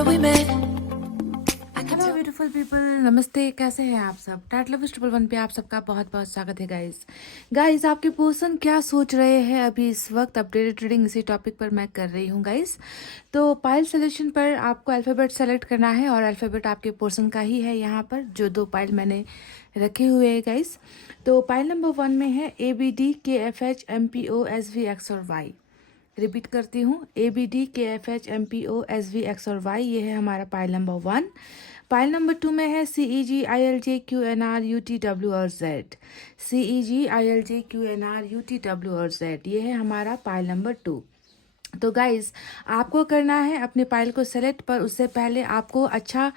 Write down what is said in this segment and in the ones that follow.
remember we met. Hello beautiful people, नमस्ते। कैसे हैं आप सब? टैट लव ट्रिपल वन पे आप सबका बहुत बहुत स्वागत है गाइस। आपके पर्सन क्या सोच रहे हैं अभी इस वक्त? अपडेटेड रीडिंग इसी टॉपिक पर मैं कर रही हूँ गाइस। तो पाइल सोल्यूशन पर आपको अल्फ़ाबेट सेलेक्ट करना है और अल्फ़ाबेट आपके पर्सन का ही है यहाँ पर, जो दो पाइल मैंने रखे हुए हैं गाइस। तो पाइल नंबर 1 में है ABD KFH MPO SV X और Y। रिपीट करती हूँ, ABD KFH MPO SV X और Y, ये है हमारा पाइल नंबर 1। पाइल नंबर 2 में है CEG ILJ QNR UTW और Z। CEG ILJ QNR UTW और Z, ये है हमारा पाइल नंबर 2। तो गाइस, आपको करना है अपने पाइल को सेलेक्ट, पर उससे पहले आपको अच्छा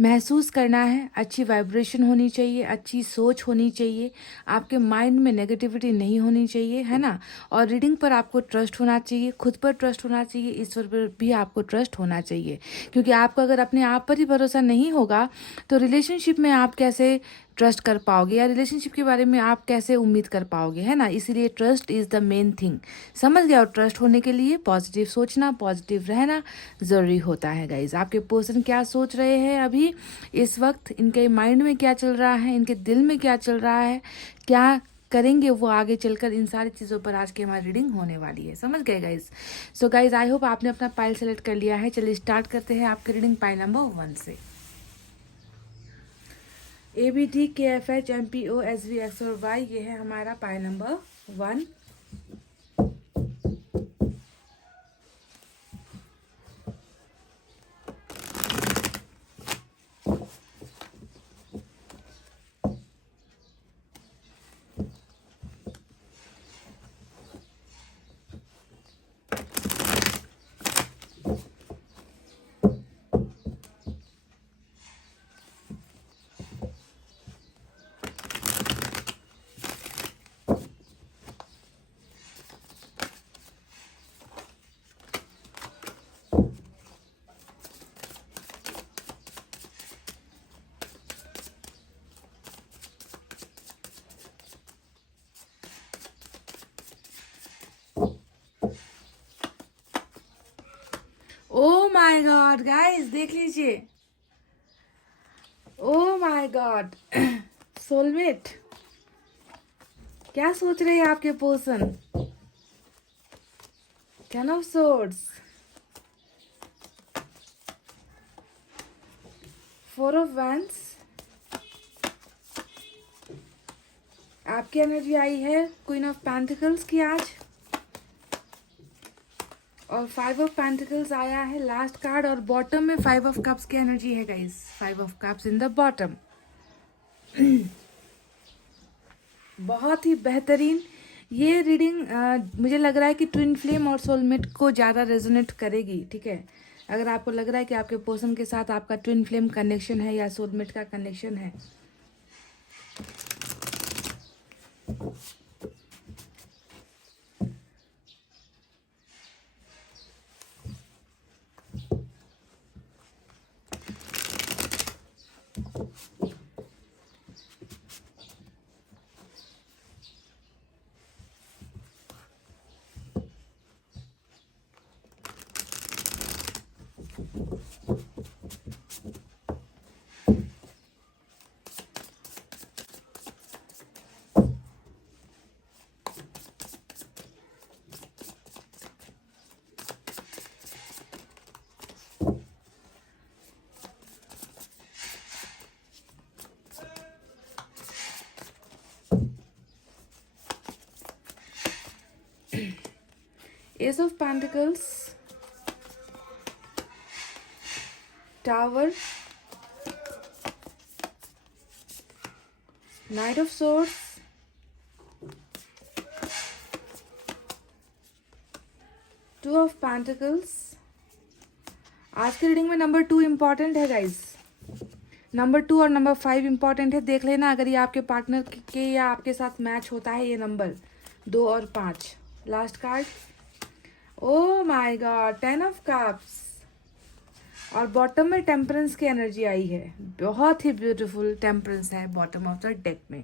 महसूस करना है, अच्छी वाइब्रेशन होनी चाहिए, अच्छी सोच होनी चाहिए, आपके माइंड में नेगेटिविटी नहीं होनी चाहिए, है ना। और रीडिंग पर आपको ट्रस्ट होना चाहिए, खुद पर ट्रस्ट होना चाहिए, ईश्वर पर भी आपको ट्रस्ट होना चाहिए। क्योंकि आपको अगर अपने आप पर ही भरोसा नहीं होगा तो रिलेशनशिप में आप कैसे ट्रस्ट कर पाओगे, या रिलेशनशिप के बारे में आप कैसे उम्मीद कर पाओगे, है ना। इसीलिए trust is the main thing, समझ गया। और ट्रस्ट होने के लिए पॉजिटिव सोचना, पॉजिटिव रहना ज़रूरी होता है गाइज। आपके पर्सन क्या सोच रहे हैं अभी इस वक्त, इनके माइंड में क्या चल रहा है, इनके दिल में क्या चल रहा है, क्या करेंगे वो आगे चलकर, इन सारी चीज़ों पर आज की हमारी रीडिंग होने वाली है, समझ गए guys. So guys, I hope आपने अपना पाइल सेलेक्ट कर लिया है। चलिए स्टार्ट करते हैं आपकी रीडिंग पाइल नंबर 1 से। ABD KFH MPO SV X और Y, ये है हमारा pile number 1। O my God guys, देख लीजिए। ओ माय गॉड, सोलमेट क्या सोच रहे हैं आपके person? 10 of swords, 4 of wands, आपकी एनर्जी आई है क्वीन ऑफ पेंटिकल्स की आज, और 5 ऑफ पेंटिकल्स आया है लास्ट कार्ड, और बॉटम में 5 ऑफ कप्स की एनर्जी है guys. 5 of cups in the bottom. बहुत ही बेहतरीन ये रीडिंग। मुझे लग रहा है कि ट्विन फ्लेम और सोलमेट को ज़्यादा रेजोनेट करेगी, ठीक है। अगर आपको लग रहा है कि आपके पर्सन के साथ आपका ट्विन फ्लेम कनेक्शन है या सोलमेट का कनेक्शन है, S of pentacles, tower, night of swords, two of pentacles. आज के रीडिंग में नंबर 2 इम्पॉर्टेंट है गाइस। नंबर 2 और नंबर 5 इम्पॉर्टेंट है, देख लेना अगर ये आपके पार्टनर के या आपके साथ मैच होता है। ये नंबर 2 और 5। Last card, O my God, 10 of cups, और बॉटम में टेम्परेंस की एनर्जी आई है। बहुत ही ब्यूटीफुल टेम्परेंस है बॉटम ऑफ द डेक में।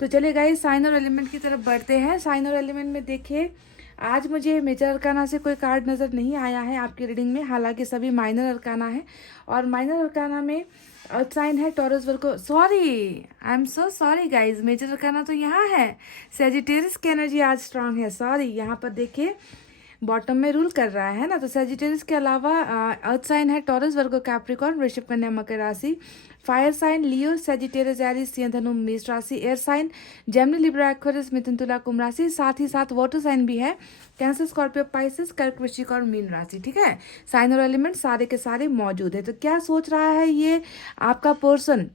तो चलिए गाइस, साइन और एलिमेंट की तरफ बढ़ते हैं। साइन और एलिमेंट में देखिए, आज मुझे मेजर अरकाना से कोई कार्ड नज़र नहीं आया है आपकी रीडिंग में, हालांकि सभी माइनर अरकाना है। और माइनर अरकाना में अर्थ साइन है Taurus Virgo, sorry I am so sorry guys, major arcana तो यहाँ है, सेजिटेरियस की एनर्जी आज स्ट्रांग है। सॉरी, यहाँ पर देखिए बॉटम में रूल कर रहा है ना, तो सेजिटेरियस के अलावा अर्थ साइन है टॉरस वर्गो कैप्रिकॉर्न वृषभ कन्या मकर राशि, fire sign Leo Sagittarius Aries सिंह धनु मेष राशि, air sign Gemini Libra Aquarius मिथुन तुला कुंभ राशि, साथ ही साथ वाटर साइन भी है कैंसर स्कॉर्पियो पाइसेस कर्क वृश्चिक और मीन राशि। ठीक है, साइन और एलिमेंट सारे के सारे मौजूद है। तो क्या सोच रहा है ये आपका पर्सन,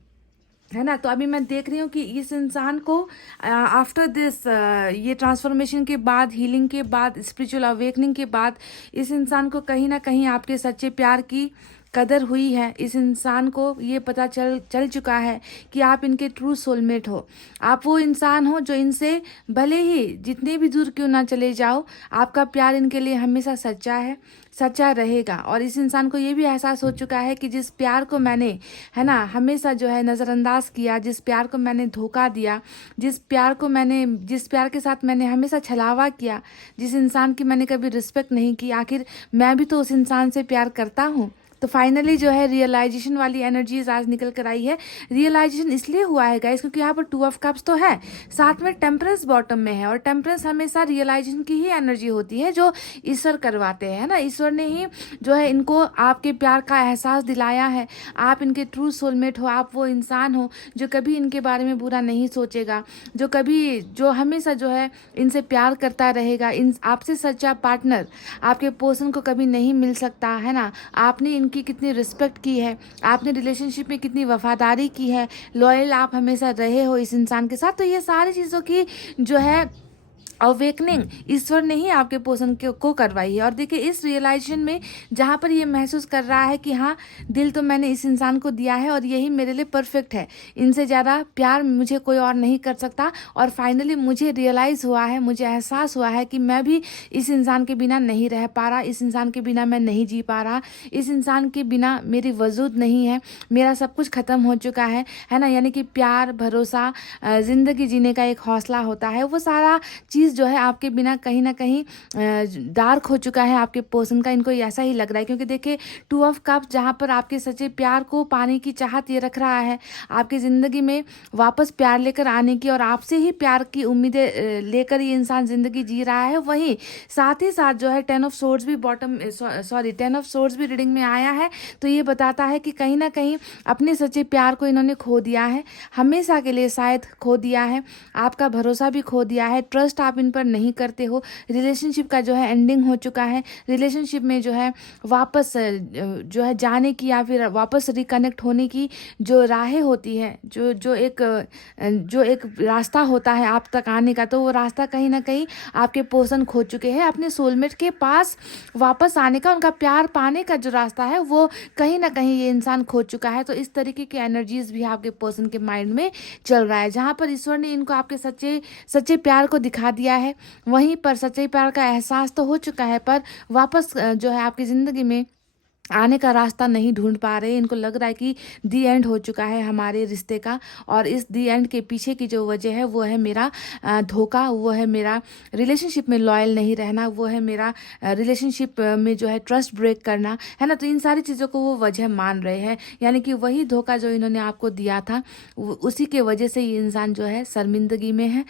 है ना। तो अभी मैं देख रही हूँ कि इस इंसान को आफ्टर दिस ये ट्रांसफॉर्मेशन के बाद, हीलिंग के बाद, स्पिरिचुअल अवेकनिंग के बाद इस इंसान को कहीं ना कहीं आपके सच्चे प्यार की कदर हुई है। इस इंसान को ये पता चल चुका है कि आप इनके ट्रू सोलमेट हो। आप वो इंसान हो जो इनसे भले ही जितने भी दूर क्यों ना चले जाओ, आपका प्यार इनके लिए हमेशा सच्चा है, सच्चा रहेगा। और इस इंसान को ये भी एहसास हो चुका है कि जिस प्यार को मैंने, है ना, हमेशा जो है नज़रअंदाज किया, जिस प्यार को मैंने धोखा दिया, जिस प्यार के साथ मैंने हमेशा छलावा किया, जिस इंसान की मैंने कभी रिस्पेक्ट नहीं की, आखिर मैं भी तो उस इंसान से प्यार करता हूँ। तो फाइनली जो है रियलाइजेशन वाली एनर्जीज आज निकल कर आई है। रियलाइजेशन इसलिए हुआ है गाइस क्योंकि यहाँ पर 2 ऑफ कप्स तो है, साथ में टेम्परेंस बॉटम में है, और टेम्परेंस हमेशा रियलाइजेशन की ही एनर्जी होती है जो ईश्वर करवाते हैं ना। ईश्वर ने ही जो है इनको आपके प्यार का एहसास दिलाया है। आप इनके ट्रू सोलमेट हो, आप वो इंसान हो जो कभी इनके बारे में बुरा नहीं सोचेगा, जो हमेशा जो है इनसे प्यार करता रहेगा। इन आपसे सच्चा पार्टनर आपके पर्सन को कभी नहीं मिल सकता, है ना। आपने इनकी कितनी रिस्पेक्ट की है, आपने रिलेशनशिप में कितनी वफादारी की है, लॉयल आप हमेशा रहे हो इस इंसान के साथ। तो ये सारी चीज़ों की जो है अवेकनिंग ईश्वर ने ही आपके पोषण को करवाई है। और देखिए इस रियलाइजेशन में जहाँ पर ये महसूस कर रहा है कि हाँ, दिल तो मैंने इस इंसान को दिया है और यही मेरे लिए परफेक्ट है, इनसे ज़्यादा प्यार मुझे कोई और नहीं कर सकता। और फाइनली मुझे रियलाइज़ हुआ है, मुझे एहसास हुआ है कि मैं भी इस इंसान के बिना नहीं रह पा रहा, इस इंसान के बिना मैं नहीं जी पा रहा, इस इंसान के बिना मेरी वजूद नहीं है, मेरा सब कुछ ख़त्म हो चुका है ना। यानी कि प्यार, भरोसा, ज़िंदगी जीने का एक हौसला होता है, वो सारा चीज़ जो है आपके बिना कहीं ना कहीं डार्क हो चुका है आपके पर्सन का। इनको ऐसा ही लग रहा है क्योंकि देखिए 2 ऑफ कप्स जहाँ पर आपके सच्चे प्यार को पाने की चाहत ये रख रहा है, आपकी ज़िंदगी में वापस प्यार लेकर आने की और आपसे ही प्यार की उम्मीदें लेकर ये इंसान ज़िंदगी जी रहा है। वहीं साथ ही साथ जो है 10 ऑफ सोर्ड्स भी 10 ऑफ सोर्ड्स भी रीडिंग में आया है। तो ये बताता है कि कहीं ना कहीं अपने सच्चे प्यार को इन्होंने खो दिया है, हमेशा के लिए शायद खो दिया है, आपका भरोसा भी खो दिया है, ट्रस्ट आप इन पर नहीं करते हो। रिलेशनशिप का जो है एंडिंग हो चुका है, रिलेशनशिप में जो है वापस जो है जाने की या फिर वापस रिकनेक्ट होने की जो राहें होती है, जो एक रास्ता होता है आप तक आने का, तो वो रास्ता कहीं ना कहीं आपके पर्सन खो चुके हैं। अपने सोलमेट के पास वापस आने का, उनका प्यार पाने का जो रास्ता है वो कहीं ना कहीं ये इंसान खो चुका है। तो इस तरीके की एनर्जीज भी आपके पर्सन के माइंड में चल रहा है। जहाँ पर ईश्वर ने इनको आपके सच्चे प्यार को दिखा दिया है, वहीं पर सच्चे प्यार का एहसास तो हो चुका है, पर वापस जो है आपकी ज़िंदगी में आने का रास्ता नहीं ढूंढ पा रहे। इनको लग रहा है कि दी एंड हो चुका है हमारे रिश्ते का, और इस दी एंड के पीछे की जो वजह है वो है मेरा धोखा, वो है मेरा रिलेशनशिप में लॉयल नहीं रहना, वो है मेरा रिलेशनशिप में जो है ट्रस्ट ब्रेक करना, है ना। तो इन सारी चीज़ों को वो वजह मान रहे हैं, यानी कि वही धोखा जो इन्होंने आपको दिया था उसी के वजह से ये इंसान जो है शर्मिंदगी में है।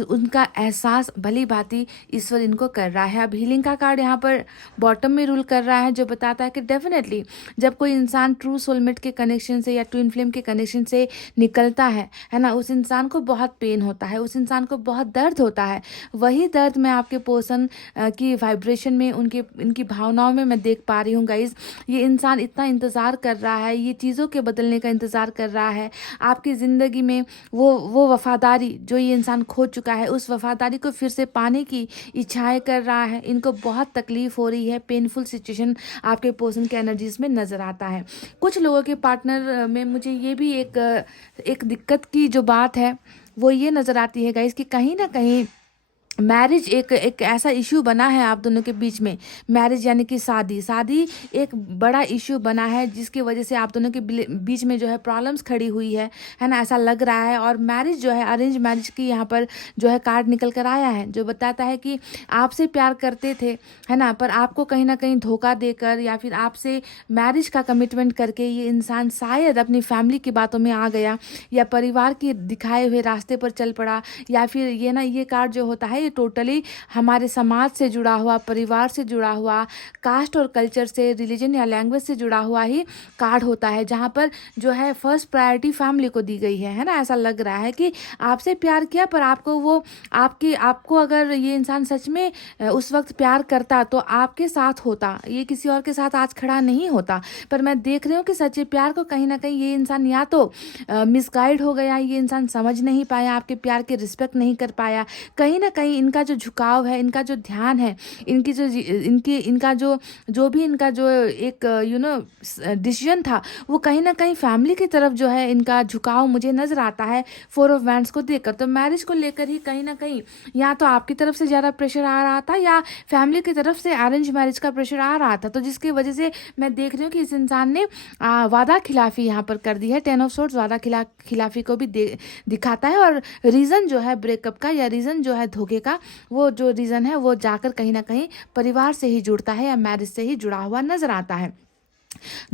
उनका एहसास भली भांति ईश्वर इनको कर रहा है। अब हीलिंग का कार्ड यहाँ पर बॉटम में रूल कर रहा है, जो बताता है कि डेफिनेटली जब कोई इंसान ट्रू सोलमेट के कनेक्शन से या ट्विन फ्लेम के कनेक्शन से निकलता है ना, उस इंसान को बहुत पेन होता है, उस इंसान को बहुत दर्द होता है। वही दर्द मैं आपके पर्सन की वाइब्रेशन में, इनकी भावनाओं में मैं देख पा रही हूँ गाइज। ये इंसान इतना इंतज़ार कर रहा है, ये चीज़ों के बदलने का इंतज़ार कर रहा है। आपकी ज़िंदगी में वो वफादारी जो ये इंसान खो चुका है, उस वफादारी को फिर से पाने की इच्छाएं कर रहा है। इनको बहुत तकलीफ हो रही है, पेनफुल सिचुएशन आपके पर्सन के एनर्जीज में नज़र आता है। कुछ लोगों के पार्टनर में मुझे ये भी एक दिक्कत की जो बात है वो ये नज़र आती है गाइस कि कहीं ना कहीं मैरिज एक एक ऐसा इशू बना है आप दोनों के बीच में। मैरिज यानी कि शादी, शादी एक बड़ा इशू बना है जिसकी वजह से आप दोनों के बीच में जो है प्रॉब्लम्स खड़ी हुई है ना, ऐसा लग रहा है। और मैरिज जो है अरेंज मैरिज की यहाँ पर जो है कार्ड निकल कर आया है, जो बताता है कि आपसे प्यार करते थे, है ना, पर आपको कहीं ना कहीं धोखा देकर या फिर आपसे मैरिज का कमिटमेंट करके ये इंसान शायद अपनी फैमिली की बातों में आ गया, या परिवार के दिखाए हुए रास्ते पर चल पड़ा, या फिर ये ना, ये कार्ड जो होता है ये टोटली हमारे समाज से जुड़ा हुआ, परिवार से जुड़ा हुआ, कास्ट और कल्चर से, रिलीजन या लैंग्वेज से जुड़ा हुआ ही कार्ड होता है, जहाँ पर जो है फर्स्ट प्रायोरिटी फैमिली को दी गई है ना। ऐसा लग रहा है कि आपसे प्यार किया, पर आपको वो आपको अगर ये इंसान सच में उस वक्त प्यार करता तो आपके साथ होता, ये किसी और के साथ आज खड़ा नहीं होता। पर मैं देख रही हूँ कि सच्चे प्यार को कहीं ना कहीं ये इंसान या तो मिसगाइड हो गया, ये इंसान समझ नहीं पाया, आपके प्यार के रिस्पेक्ट नहीं कर पाया। कहीं ना कहीं इनका जो झुकाव है, इनका जो ध्यान है, इनका जो भी इनका जो एक डिसीजन था, वो कहीं ना कहीं फैमिली की तरफ जो है इनका झुकाव मुझे नजर आता है 4 ऑफ वैंड्स को देखकर। तो मैरिज को लेकर ही कहीं ना कहीं या तो आपकी तरफ से ज़्यादा प्रेशर आ रहा था, या फैमिली की तरफ से अरेंज मैरिज का प्रेशर आ रहा था। तो जिसकी वजह से मैं देख रही हूँ कि इस इंसान ने वादा खिलाफी यहाँ पर कर दी है। 10 ऑफ सोर्ड्स वादा खिलाफी को भी दिखाता है। और रीज़न जो है ब्रेकअप का, या रीज़न जो है धोखे का, वो जो रीज़न है वो जाकर कहीं ना कहीं परिवार से ही जुड़ता है या मैरिज से ही जुड़ा हुआ नजर आता है।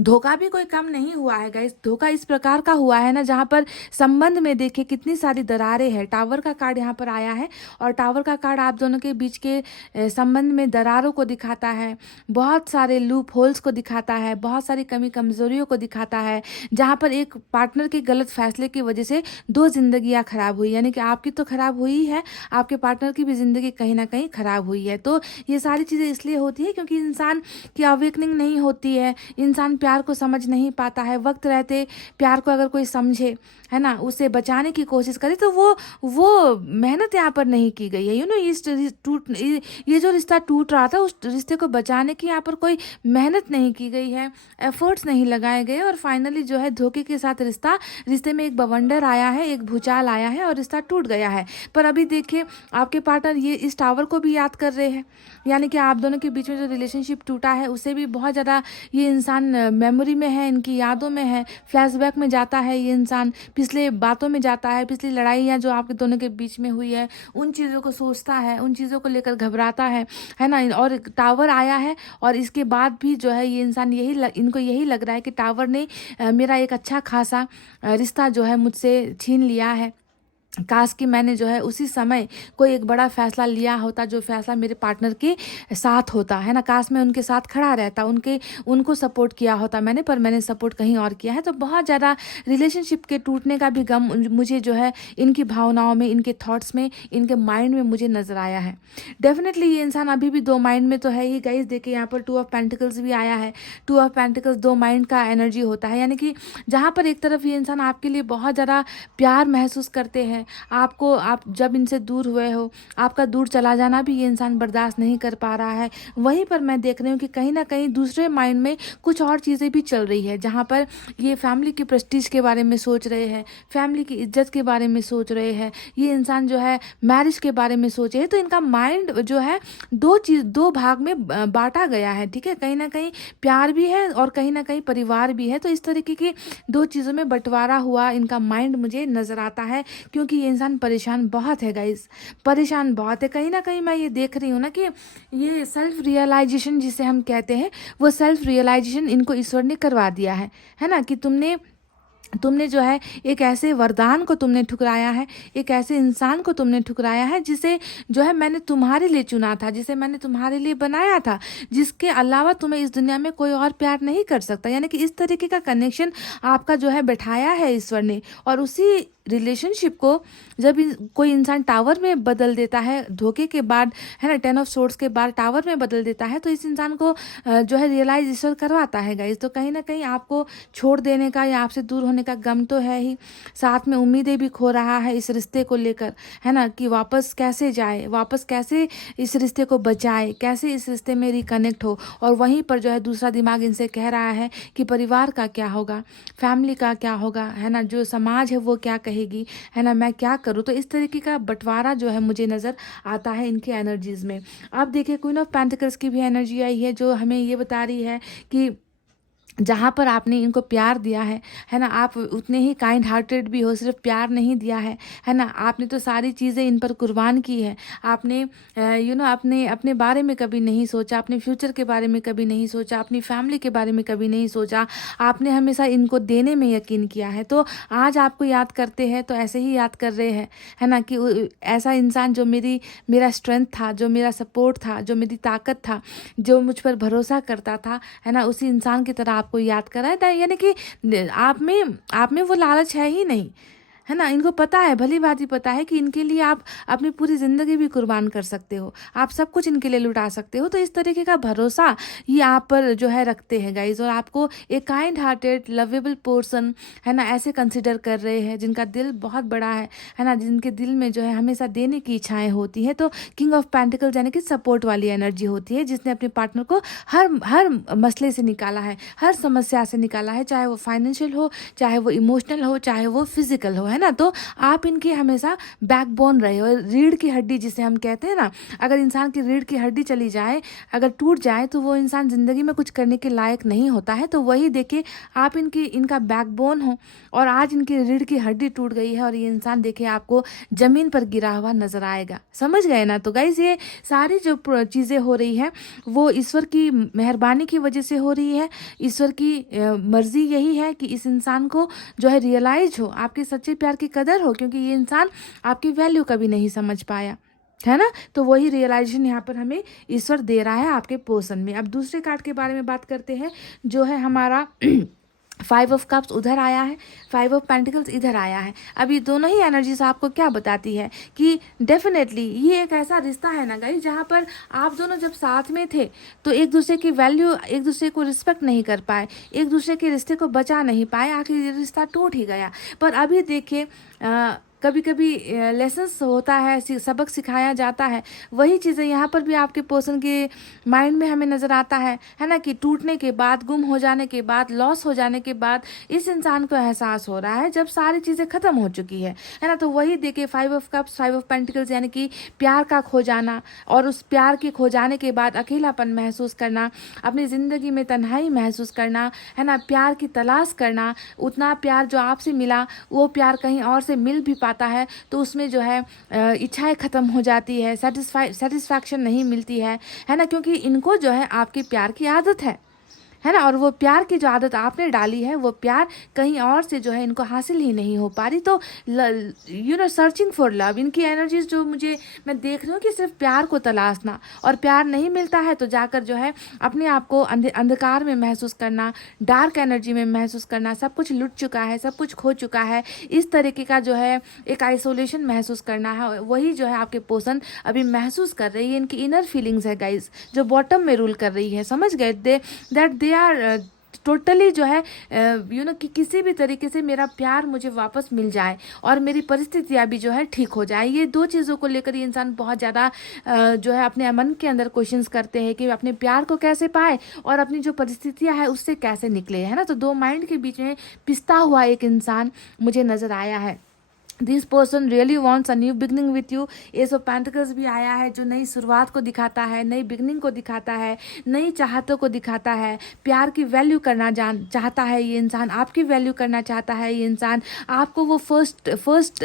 धोखा भी कोई कम नहीं हुआ है गाइस। धोखा इस प्रकार का हुआ है ना, जहाँ पर संबंध में देखिए कितनी सारी दरारें हैं। टावर का कार्ड यहाँ पर आया है, और टावर का कार्ड आप दोनों के बीच के संबंध में दरारों को दिखाता है, बहुत सारे लूप होल्स को दिखाता है, बहुत सारी कमी कमजोरियों को दिखाता है, जहाँ पर एक पार्टनर के गलत फैसले की वजह से 2 जिंदगियाँ खराब हुई, यानी कि आपकी तो खराब हुई है, आपके पार्टनर की भी ज़िंदगी कहीं ना कहीं खराब हुई है। तो ये सारी चीज़ें इसलिए होती है क्योंकि इंसान की अवेकनिंग नहीं होती है, इंसान प्यार को समझ नहीं पाता है। वक्त रहते प्यार को अगर कोई समझे, है ना, उसे बचाने की कोशिश करे, तो वो मेहनत यहाँ पर नहीं की गई है। ये जो रिश्ता टूट रहा था, उस रिश्ते को बचाने की यहाँ पर कोई मेहनत नहीं की गई है, एफर्ट्स नहीं लगाए गए, और फाइनली जो है धोखे के साथ रिश्ते में एक बवंडर आया है, एक भूचाल आया है, और रिश्ता टूट गया है। पर अभी देखिए आपके पार्टनर ये इस टावर को भी याद कर रहे हैं, यानी कि आप दोनों के बीच में जो रिलेशनशिप टूटा है उसे भी बहुत ज़्यादा ये इंसान मेमोरी में है, इनकी यादों में है, फ्लैशबैक में जाता है ये इंसान, पिछले बातों में जाता है, पिछली लड़ाइयाँ जो आपके दोनों के बीच में हुई है उन चीज़ों को सोचता है, उन चीज़ों को लेकर घबराता है ना। और टावर आया है, और इसके बाद भी जो है ये इंसान इनको यही लग रहा है कि टावर ने मेरा एक अच्छा खासा रिश्ता जो है मुझसे छीन लिया है। काश कि मैंने जो है उसी समय कोई एक बड़ा फैसला लिया होता, जो फैसला मेरे पार्टनर के साथ होता, है ना। काश मैं उनके साथ खड़ा रहता, उनको सपोर्ट किया होता मैंने, पर मैंने सपोर्ट कहीं और किया है। तो बहुत ज़्यादा रिलेशनशिप के टूटने का भी गम मुझे जो है इनकी भावनाओं में, इनके थॉट्स में, इनके माइंड में मुझे नज़र आया है। डेफिनेटली ये इंसान अभी भी 2 माइंड में तो है ही गाइस। देखिए यहाँ पर 2 ऑफ पेंटिकल्स भी आया है। 2 ऑफ पेंटिकल्स 2 माइंड का एनर्जी होता है, यानी कि जहाँ पर एक तरफ ये इंसान आपके लिए बहुत ज़्यादा प्यार महसूस करते हैं, आप जब इनसे दूर हुए हो, आपका दूर चला जाना भी ये इंसान बर्दाश्त नहीं कर पा रहा है। वहीं पर मैं देख रही हूँ कि कहीं ना कहीं दूसरे माइंड में कुछ और चीज़ें भी चल रही है, जहाँ पर ये फैमिली की प्रेस्टीज के बारे में सोच रहे हैं, फैमिली की इज्जत के बारे में सोच रहे हैं, ये इंसान जो है मैरिज के बारे में सोचे है। तो इनका माइंड जो है 2 भाग में बांटा गया है, ठीक है। कहीं ना कहीं प्यार भी है और कहीं ना कहीं परिवार भी है। तो इस तरीके की 2 चीज़ों में बंटवारा हुआ इनका माइंड मुझे नज़र आता है, क्योंकि ये इंसान परेशान बहुत है गाइस, परेशान बहुत है। कहीं ना कहीं मैं ये देख रही हूँ ना कि ये सेल्फ रियलाइजेशन जिसे हम कहते हैं, वो सेल्फ रियलाइजेशन इनको ईश्वर ने करवा दिया है ना, कि तुमने जो है एक ऐसे वरदान को तुमने ठुकराया है, एक ऐसे इंसान को तुमने ठुकराया है जिसे जो है मैंने तुम्हारे लिए चुना था, जिसे मैंने तुम्हारे लिए बनाया था, जिसके अलावा तुम्हें इस दुनिया में कोई और प्यार नहीं कर सकता। यानी कि इस तरीके का कनेक्शन आपका जो है बैठाया है ईश्वर ने। और उसी रिलेशनशिप को जब कोई इंसान टावर में बदल देता है धोखे के बाद, है ना, 10 ऑफ सोर्ड्स के बाद टावर में बदल देता है, तो इस इंसान को जो है रियलाइज ईश्वर करवाता है गाइस। तो कहीं ना कहीं आपको छोड़ देने का या आपसे दूर होने का गम तो है ही, साथ में उम्मीदें भी खो रहा है इस रिश्ते को लेकर, है ना, कि वापस कैसे जाए, वापस कैसे इस रिश्ते को बचाए, कैसे इस रिश्ते में रिकनेक्ट हो। और वहीं पर जो है दूसरा दिमाग इनसे कह रहा है कि परिवार का क्या होगा, फैमिली का क्या होगा, है ना, जो समाज है वो क्या कहेगी, रहेगी, है ना, मैं क्या करूँ। तो इस तरीके का बंटवारा जो है मुझे नज़र आता है इनकी एनर्जीज़ में। अब देखिए क्वीन ऑफ पेंटिकल्स की भी एनर्जी आई है जो हमें ये बता रही है कि जहाँ पर आपने इनको प्यार दिया है ना, आप उतने ही काइंड हार्टेड भी हो, सिर्फ प्यार नहीं दिया है ना, आपने तो सारी चीज़ें इन पर कुर्बान की है। आपने आपने अपने बारे में कभी नहीं सोचा, अपने फ्यूचर के बारे में कभी नहीं सोचा, अपनी फैमिली के बारे में कभी नहीं सोचा, आपने हमेशा इनको देने में यकीन किया है। तो आज आपको याद करते हैं तो ऐसे ही याद कर रहे हैं, है ना, कि ऐसा इंसान जो मेरा स्ट्रेंथ था, जो मेरा सपोर्ट था, जो मेरी ताकत था, जो मुझ पर भरोसा करता था, है ना, उसी इंसान की तरह आपको याद कराया था। यानी कि आप में वो लालच है ही नहीं, है ना। इनको पता है, भली भांति पता है कि इनके लिए आप अपनी पूरी ज़िंदगी भी कुर्बान कर सकते हो, आप सब कुछ इनके लिए लुटा सकते हो। तो इस तरीके का भरोसा ये आप पर जो है रखते हैं गाइज, और आपको एक काइंड हार्टेड लवेबल पर्सन, है ना, ऐसे कंसिडर कर रहे हैं जिनका दिल बहुत बड़ा है ना, जिनके दिल में जो है हमेशा देने की इच्छाएं होती हैं। तो किंग ऑफ पेंटिकल्स यानी कि सपोर्ट वाली एनर्जी होती है, जिसने अपने पार्टनर को हर मसले से निकाला है, हर समस्या से निकाला है, चाहे वो फाइनेंशियल हो, चाहे वो इमोशनल हो, चाहे वो फिजिकल हो, है ना। तो आप इनकी हमेशा बैकबोन रहे हो, रीढ़ की हड्डी जिसे हम कहते हैं ना। अगर इंसान की रीढ़ की हड्डी चली जाए, अगर टूट जाए, तो वो इंसान ज़िंदगी में कुछ करने के लायक नहीं होता है। तो वही देखिए आप इनका बैकबोन हो, और आज इनकी रीढ़ की हड्डी टूट गई है, और ये इंसान देखिए आपको ज़मीन पर गिरा हुआ नजर आएगा। समझ गए ना। तो गाइस ये सारी जो चीज़ें हो रही है वो ईश्वर की मेहरबानी की वजह से हो रही है। ईश्वर की मर्जी यही है कि इस इंसान को जो है रियलाइज हो, आपके सच्चे प्यार की कदर हो, क्योंकि ये इंसान आपकी वैल्यू कभी नहीं समझ पाया, है ना। तो वही रियलाइजेशन यहाँ पर हमें ईश्वर दे रहा है आपके पोर्शन में। अब दूसरे कार्ड के बारे में बात करते हैं, जो है हमारा 5 ऑफ कप्स उधर आया है, 5 ऑफ पेंटिकल्स इधर आया है। अब ये दोनों ही एनर्जीज आपको क्या बताती है कि डेफिनेटली ये एक ऐसा रिश्ता है ना गाइस, जहाँ पर आप दोनों जब साथ में थे तो एक दूसरे की वैल्यू, एक दूसरे को रिस्पेक्ट नहीं कर पाए, एक दूसरे के रिश्ते को बचा नहीं पाए, आखिर ये रिश्ता टूट ही गया। पर अभी देखिए कभी कभी लेसन्स होता है, सबक सिखाया जाता है, वही चीज़ें यहाँ पर भी आपके पर्सन के माइंड में हमें नज़र आता है ना, कि टूटने के बाद, गुम हो जाने के बाद, लॉस हो जाने के बाद इस इंसान को एहसास हो रहा है जब सारी चीज़ें ख़त्म हो चुकी है ना। तो वही देखिए 5 ऑफ कप्स, 5 ऑफ पेंटिकल्स यानी कि प्यार का खो जाना, और उस प्यार के खो जाने के बाद अकेलापन महसूस करना, अपनी ज़िंदगी में तन्हाई महसूस करना, है ना, प्यार की तलाश करना, उतना प्यार जो आपसे मिला वो प्यार कहीं और से मिल भी आता है तो उसमें जो है इच्छाएं ख़त्म हो जाती है, सेटिस्फैक्शन नहीं मिलती है ना, क्योंकि इनको जो है आपके प्यार की आदत है ना, और वो प्यार की जो आदत आपने डाली है वो प्यार कहीं और से जो है इनको हासिल ही नहीं हो पा रही। तो सर्चिंग फॉर लव, इनकी एनर्जीज जो मैं देख रही हूँ कि सिर्फ प्यार को तलाशना, और प्यार नहीं मिलता है तो जाकर जो है अपने आप को अंधकार में महसूस करना, डार्क एनर्जी में महसूस करना, सब कुछ लुट चुका है, सब कुछ खो चुका है, इस तरीके का जो है एक आइसोलेशन महसूस करना है। वही जो है आपके पर्सन अभी महसूस कर रही है, इनकी इनर फीलिंग्स है गाइज, जो बॉटम में रूल कर रही है। समझ गए, दे आर टोटली जो है कि किसी भी तरीके से मेरा प्यार मुझे वापस मिल जाए और मेरी परिस्थितियाँ भी जो है ठीक हो जाए। ये दो चीज़ों को लेकर ये इंसान बहुत ज़्यादा जो है अपने मन के अंदर क्वेश्चंस करते हैं कि अपने प्यार को कैसे पाए और अपनी जो परिस्थितियाँ है उससे कैसे निकले, है ना। तो दो माइंड के बीच में पिसता हुआ एक इंसान मुझे नज़र आया है। This person really wants a new beginning with you. S of pentacles भी आया है जो नई शुरुआत को दिखाता है, नई बिगनिंग को दिखाता है, नई चाहतों को दिखाता है। प्यार की वैल्यू करना चाहता है ये इंसान, आपकी वैल्यू करना चाहता है ये इंसान, आपको वो फर्स्ट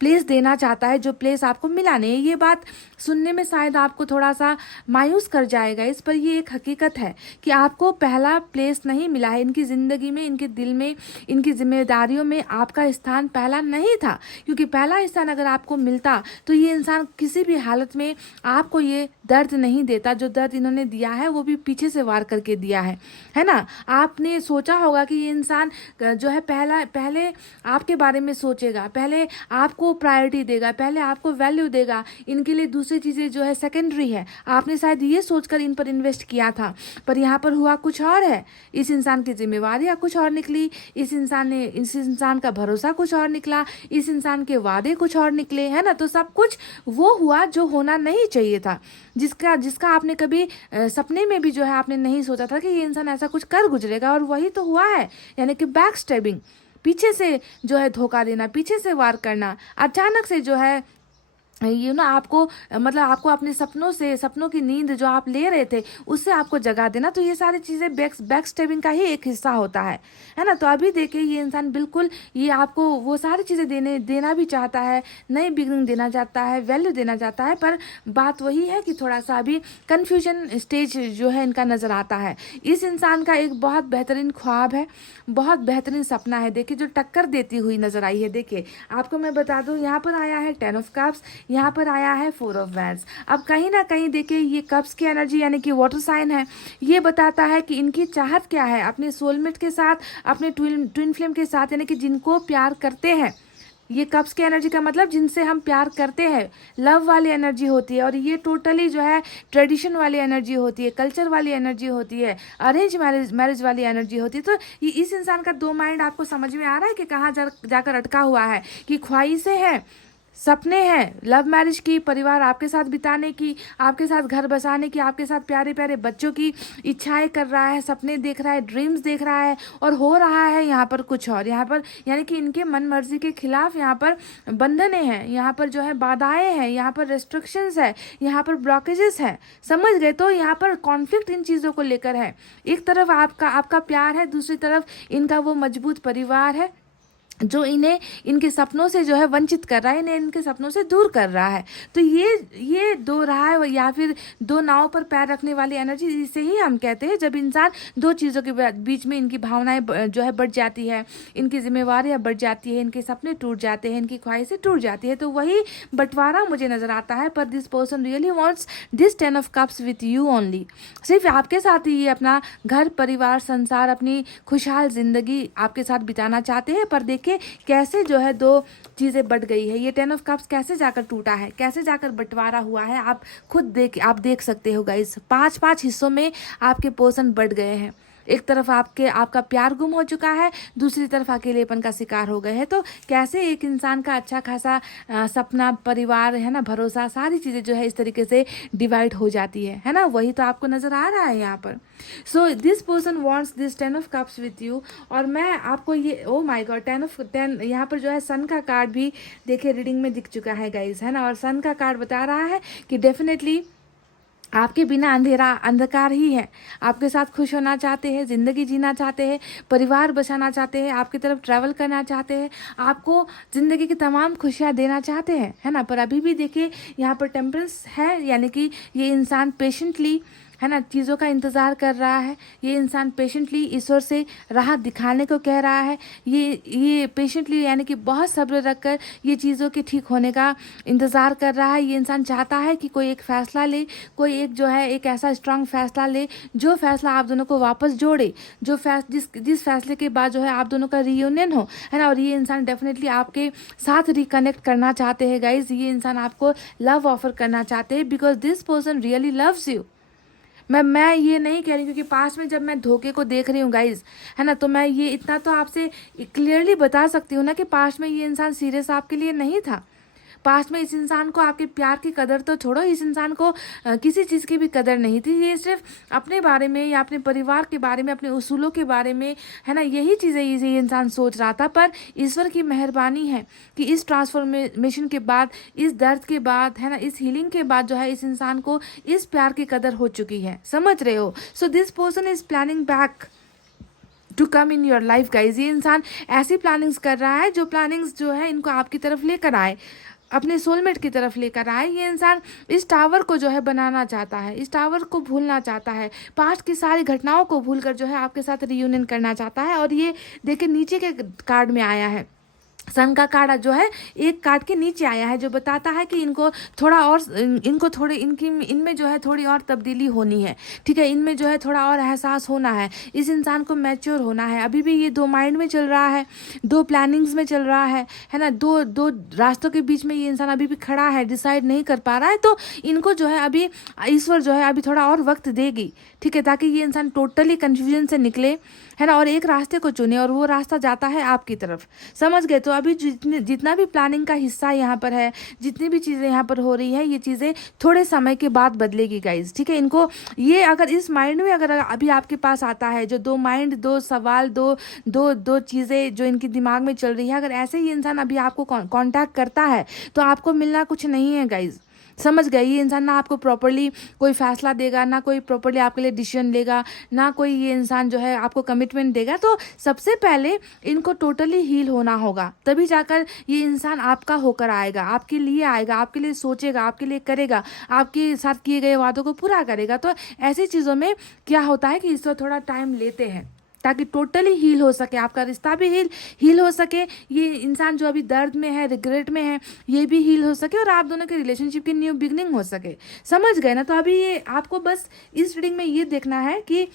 प्लेस देना चाहता है जो प्लेस आपको मिला नहीं। ये बात सुनने में शायद आपको थोड़ा सा मायूस कर जाएगा, इस पर ये एक हकीकत है कि आपको पहला प्लेस नहीं मिला है इनकी ज़िंदगी में, इनके दिल में, इनकी जिम्मेदारियों में आपका स्थान पहला नहीं था। क्योंकि पहला स्थान अगर आपको मिलता तो ये इंसान किसी भी हालत में आपको ये दर्द नहीं देता। जो दर्द इन्होंने दिया है वो भी पीछे से वार करके दिया है ना। आपने सोचा होगा कि ये इंसान जो है पहले आपके बारे में सोचेगा, पहले आपको प्रायोरिटी देगा, पहले आपको वैल्यू देगा, इनके लिए दूसरी चीज़ें जो है सेकेंडरी है। आपने शायद ये सोचकर इन पर इन्वेस्ट किया था, पर यहाँ पर हुआ कुछ और है। इस इंसान की जिम्मेवारियाँ कुछ और निकली, इस इंसान का भरोसा कुछ और निकला, इस इंसान के वादे कुछ और निकले, है ना। तो सब कुछ वो हुआ जो होना नहीं चाहिए था, जिसका आपने कभी सपने में भी जो है आपने नहीं सोचा था कि ये इंसान ऐसा कुछ कर गुजरेगा, और वही तो हुआ है, यानी कि बैक स्टैबिंग। पीछे से जो है धोखा देना, पीछे से वार करना, अचानक से जो है आपको मतलब आपको अपने सपनों की नींद जो आप ले रहे थे उससे आपको जगा देना। तो ये सारी चीज़ें बैक स्टेबिंग का ही एक हिस्सा होता है ना। तो अभी देखिए ये इंसान बिल्कुल ये आपको वो सारी चीज़ें देना भी चाहता है, नई बिगनिंग देना चाहता है, वैल्यू देना चाहता है, पर बात वही है कि थोड़ा सा अभी कन्फ्यूजन स्टेज जो है इनका नज़र आता है। इस इंसान का एक बहुत बेहतरीन ख्वाब है, बहुत बेहतरीन सपना है, देखिए जो टक्कर देती हुई नज़र आई है। देखिए आपको मैं बता दूँ, यहाँ पर आया है 10 ऑफ कप्स, यहाँ पर आया है 4 ऑफ वैंड्स। अब कहीं ना कहीं देखिए ये कप्स की एनर्जी यानी कि वाटर साइन है, ये बताता है कि इनकी चाहत क्या है अपने सोलमेट के साथ, अपने ट्विन फ्लेम के साथ, यानी कि जिनको प्यार करते हैं। ये कप्स की एनर्जी का मतलब जिनसे हम प्यार करते हैं, लव वाली एनर्जी होती है, और ये टोटली जो है ट्रेडिशन वाली एनर्जी होती है, कल्चर वाली एनर्जी होती है, अरेंज मैरिज वाली एनर्जी होती है। तो ये इस इंसान का दो माइंड आपको समझ में आ रहा है कि कहाँ जाकर अटका हुआ है, कि ख्वाहिशें हैं, सपने हैं लव मैरिज की, परिवार आपके साथ बिताने की, आपके साथ घर बसाने की, आपके साथ प्यारे प्यारे बच्चों की इच्छाएं कर रहा है, सपने देख रहा है, ड्रीम्स देख रहा है, और हो रहा है यहाँ पर कुछ और। यहाँ पर यानी कि इनके मन मर्जी के खिलाफ यहाँ पर बंधने हैं, यहाँ पर जो है बाधाएं हैं, यहाँ पर रेस्ट्रिक्शंस है, यहाँ पर ब्लॉकेजेस है, समझ गए। तो यहाँ पर कॉन्फ्लिक्ट इन चीज़ों को लेकर है। एक तरफ आपका प्यार है, दूसरी तरफ इनका वो मजबूत परिवार है जो इन्हें इनके सपनों से जो है वंचित कर रहा है, इन्हें इनके सपनों से दूर कर रहा है। तो ये दो रहा है, या फिर दो नाव पर पैर रखने वाली एनर्जी, इसे ही हम कहते हैं जब इंसान दो चीज़ों के बीच में इनकी भावनाएं जो है बढ़ जाती है, इनकी जिम्मेवारियां बढ़ जाती है, इनके सपने टूट जाते हैं, इनकी ख्वाहिशें टूट जाती है। तो वही बंटवारा मुझे नज़र आता है। पर this person really wants this 10 of cups with you only, सिर्फ आपके साथ ही ये अपना घर परिवार संसार, अपनी खुशहाल ज़िंदगी आपके साथ बिताना चाहते हैं। पर देखिए कैसे जो है दो चीज़ें बढ़ गई है, ये 10 ऑफ कप्स कैसे जाकर टूटा है, कैसे जाकर बंटवारा हुआ है, आप देख सकते हो गाइस। 5 हिस्सों में आपके पर्सन बढ़ गए हैं। एक तरफ आपका प्यार गुम हो चुका है, दूसरी तरफ अकेलेपन का शिकार हो गए हैं। तो कैसे एक इंसान का अच्छा खासा सपना, परिवार है ना, भरोसा, सारी चीज़ें जो है इस तरीके से डिवाइड हो जाती है ना। वही तो आपको नज़र आ रहा है यहाँ पर। सो this person wants this 10 of cups with you. और मैं आपको ये ओ माय गॉड 10 यहाँ पर जो है सन का कार्ड भी देखिए रीडिंग में दिख चुका है गाइस, है ना। और सन का कार्ड बता रहा है कि डेफिनेटली आपके बिना अंधकार ही है। आपके साथ खुश होना चाहते हैं, ज़िंदगी जीना चाहते हैं, परिवार बसाना चाहते हैं, आपकी तरफ ट्रैवल करना चाहते हैं, आपको ज़िंदगी की तमाम खुशियाँ देना चाहते हैं, है ना। पर अभी भी देखिए यहाँ पर टेम्परेंस है, यानी कि ये इंसान पेशेंटली है ना चीज़ों का इंतज़ार कर रहा है। ये इंसान पेशेंटली ईश्वर से राहत दिखाने को कह रहा है। ये पेशेंटली यानी कि बहुत सब्र रखकर ये चीज़ों के ठीक होने का इंतज़ार कर रहा है। ये इंसान चाहता है कि कोई एक फ़ैसला ले, कोई एक जो है एक ऐसा स्ट्रांग फैसला ले जो फैसला आप दोनों को वापस जोड़े, जो जिस फैसले के बाद जो है आप दोनों का रियूनियन हो, है ना। और ये इंसान डेफिनेटली आपके साथ रिकनेक्ट करना चाहते हैं गाइज। ये इंसान आपको लव ऑफर करना चाहते हैं, because this person really loves you. मैं ये नहीं कह रही, क्योंकि पास में जब मैं धोखे को देख रही हूँ गाइज, है ना, तो मैं ये इतना तो आपसे क्लियरली बता सकती हूँ ना कि पास में ये इंसान सीरियस आपके लिए नहीं था। पास्ट में इस इंसान को आपके प्यार की कदर तो छोड़ो, इस इंसान को किसी चीज़ की भी कदर नहीं थी। ये सिर्फ अपने बारे में या अपने परिवार के बारे में, अपने उसूलों के बारे में, है ना, यही चीज़ें ये इंसान सोच रहा था। पर ईश्वर की मेहरबानी है कि इस ट्रांसफॉर्मेशन के बाद, इस दर्द के बाद, है ना, इस हीलिंग के बाद जो है इस इंसान को इस प्यार की कदर हो चुकी है। समझ रहे हो। So this person is planning back to come in your life guys. ये इंसान ऐसी प्लानिंग्स कर रहा है जो प्लानिंग्स जो है इनको आपकी तरफ लेकर आए, अपने सोलमेट की तरफ लेकर आए। ये इंसान इस टावर को जो है बनाना चाहता है, इस टावर को भूलना चाहता है, पास्ट की सारी घटनाओं को भूलकर जो है आपके साथ रियूनियन करना चाहता है। और ये देखिए नीचे के कार्ड में आया है, सन का कार्ड जो है एक कार्ड के नीचे आया है, जो बताता है कि इनको इनमें जो है थोड़ी और तब्दीली होनी है। ठीक है, इनमें जो है थोड़ा और एहसास होना है, इस इंसान को मैच्योर होना है। अभी भी ये दो माइंड में चल रहा है, दो प्लानिंग्स में चल रहा है ना, दो रास्तों के बीच में ये इंसान अभी भी खड़ा है, डिसाइड नहीं कर पा रहा है। तो इनको जो है अभी ईश्वर जो है अभी थोड़ा और वक्त देगी, ठीक है, ताकि ये इंसान टोटली कन्फ्यूजन से निकले, है ना, और एक रास्ते को चुने, और वो रास्ता जाता है आपकी तरफ। समझ गए। तो तो अभी जितना भी प्लानिंग का हिस्सा यहाँ पर है, जितनी भी चीज़ें यहाँ पर हो रही है, ये चीज़ें थोड़े समय के बाद बदलेगी गाइज, ठीक है। इनको ये अगर इस माइंड में अगर अभी आपके पास आता है, जो दो माइंड, दो सवाल, दो दो दो चीज़ें जो इनके दिमाग में चल रही है, अगर ऐसे ही इंसान अभी आपको कांटेक्ट करता है तो आपको मिलना कुछ नहीं है गाइज, समझ गए। ये इंसान ना आपको प्रॉपरली कोई फैसला देगा, ना कोई प्रॉपरली आपके लिए डिसीजन लेगा, ना कोई ये इंसान जो है आपको कमिटमेंट देगा। तो सबसे पहले इनको टोटली हील होना होगा, तभी जाकर ये इंसान आपका होकर आएगा, आपके लिए आएगा, आपके लिए सोचेगा, आपके लिए करेगा, आपके साथ किए गए वादों को पूरा करेगा। तो ऐसी चीज़ों में क्या होता है कि इसको थोड़ा टाइम लेते हैं ताकि टोटली हील हो सके, आपका रिश्ता भी हील हो सके, ये इंसान जो अभी दर्द में है, रिग्रेट में है, ये भी हील हो सके और आप दोनों के रिलेशनशिप की न्यू बिगनिंग हो सके, समझ गए ना। तो अभी ये आपको बस इस रीडिंग में ये देखना है कि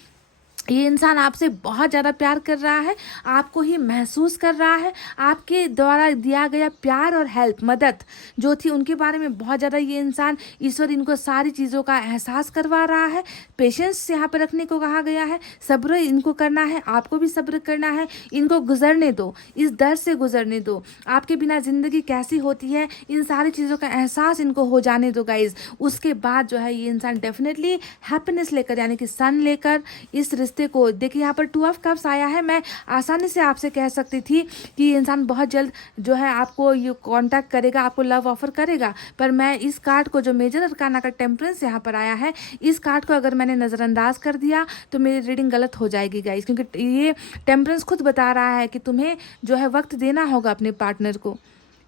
ये इंसान आपसे बहुत ज़्यादा प्यार कर रहा है, आपको ही महसूस कर रहा है, आपके द्वारा दिया गया प्यार और हेल्प, मदद जो थी उनके बारे में बहुत ज़्यादा ये इंसान, ईश्वर इनको सारी चीज़ों का एहसास करवा रहा है। पेशेंस यहाँ पर रखने को कहा गया है, सब्र इनको करना है, आपको भी सब्र करना है, इनको गुजरने दो, इस दर्द से गुजरने दो, आपके बिना ज़िंदगी कैसी होती है, इन सारी चीज़ों का एहसास इनको हो जाने दो गाइज। उसके बाद जो है ये इंसान डेफिनेटली हैप्पीनेस लेकर, यानी कि सन लेकर इस रिश्ते को, देखिए यहाँ पर 2 ऑफ कप्स आया है। मैं आसानी से आपसे कह सकती थी कि ये इंसान बहुत जल्द जो है आपको ये कांटेक्ट करेगा, आपको लव ऑफर करेगा, पर मैं इस कार्ड को, जो मेजर अरकाना का टेम्परेंस यहाँ पर आया है, इस कार्ड को अगर मैंने नज़रअंदाज कर दिया तो मेरी रीडिंग गलत हो जाएगी गाइस, क्योंकि ये टेम्परेंस खुद बता रहा है कि तुम्हें जो है वक्त देना होगा अपने पार्टनर को,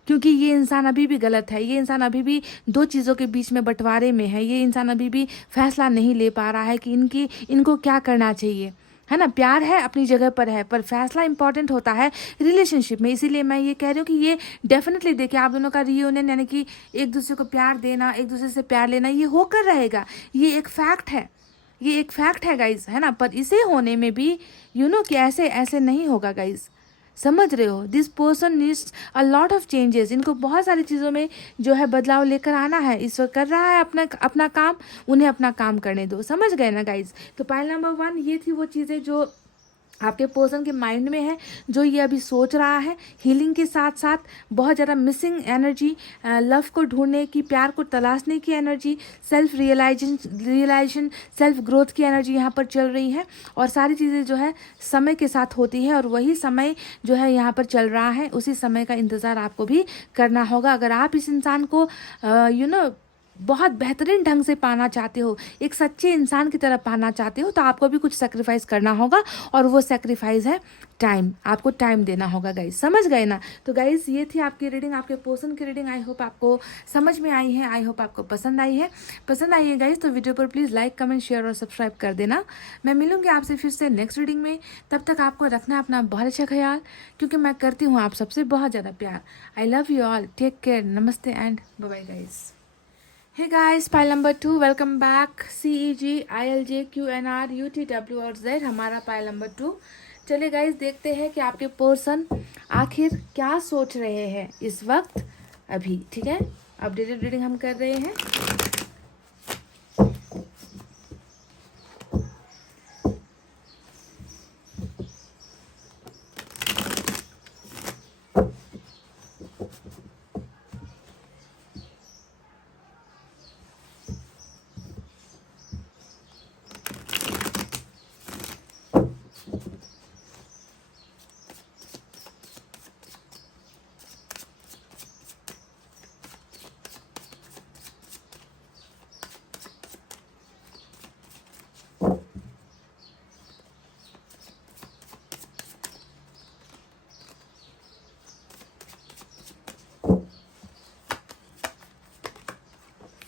क्योंकि ये इंसान अभी भी गलत है, ये इंसान अभी भी दो चीज़ों के बीच में बंटवारे में है, ये इंसान अभी भी फैसला नहीं ले पा रहा है कि इनको क्या करना चाहिए, है ना। प्यार है अपनी जगह पर है, पर फैसला इंपॉर्टेंट होता है रिलेशनशिप में। इसीलिए मैं ये कह रही हूँ कि ये डेफिनेटली देखिए आप दोनों का रियूनियन, यानी कि एक दूसरे को प्यार देना, एक दूसरे से प्यार लेना, ये होकर रहेगा, ये एक फैक्ट है, ये एक फैक्ट है गाइज, है ना। पर इसे होने में भी कि ऐसे ऐसे नहीं होगा गाइज, समझ रहे हो। This person needs a lot of changes, इनको बहुत सारी चीज़ों में जो है बदलाव लेकर आना है। ईश्वर कर रहा है अपना अपना काम, उन्हें अपना काम करने दो, समझ गए ना गाइज। तो पाइल नंबर 1 ये थी वो चीज़ें जो आपके पर्सन के माइंड में है, जो ये अभी सोच रहा है। हीलिंग के साथ साथ बहुत ज़्यादा मिसिंग एनर्जी, लव को ढूंढने की, प्यार को तलाशने की energy, self realization, self growth की एनर्जी यहाँ पर चल रही है। और सारी चीज़ें जो है समय के साथ होती है, और वही समय जो है यहाँ पर चल रहा है, उसी समय का इंतज़ार आपको भी करना होगा। अगर आप इस इंसान को बहुत बेहतरीन ढंग से पाना चाहते हो, एक सच्चे इंसान की तरह पाना चाहते हो, तो आपको भी कुछ सेक्रीफाइस करना होगा, और वो सेक्रीफाइस है टाइम। आपको टाइम देना होगा गाइज, समझ गए ना। तो गाइज ये थी आपकी रीडिंग, आपके पर्सन की रीडिंग। आई होप आपको समझ में आई है, आई होप आपको पसंद आई है गाइज। तो वीडियो पर प्लीज़ लाइक, कमेंट, शेयर और सब्सक्राइब कर देना। मैं मिलूंगी आपसे फिर से नेक्स्ट रीडिंग में। तब तक आपको रखना अपना बहुत अच्छा ख्याल, क्योंकि मैं करती हूँ आप सबसे बहुत ज़्यादा प्यार। I love you all, take care, नमस्ते and bye bye guys. Hey guys, pile number 2, welcome back। CEG, ILJ, QNR, UTW और Z हमारा पाइल नंबर 2। चलिए गाइज देखते हैं कि आपके पर्सन आखिर क्या सोच रहे हैं इस वक्त अभी, ठीक है। अपडेटेड रीडिंग हम कर रहे हैं।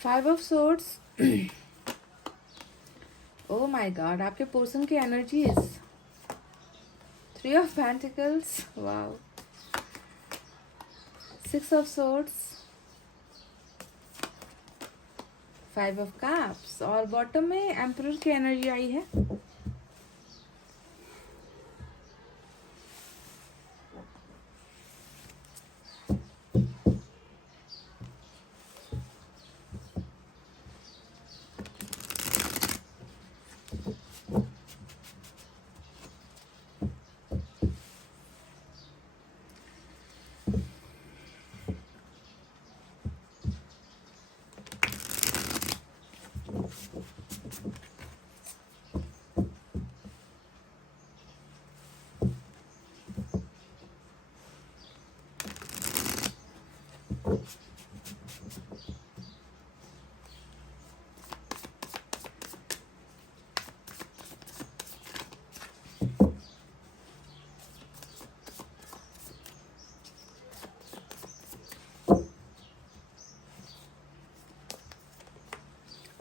Five of Swords। Oh my God, आपके पर्सन की energies. 3 of Pentacles, wow. 6 of Swords, 5 of Cups, और बॉटम में एम्परर की एनर्जी आई है।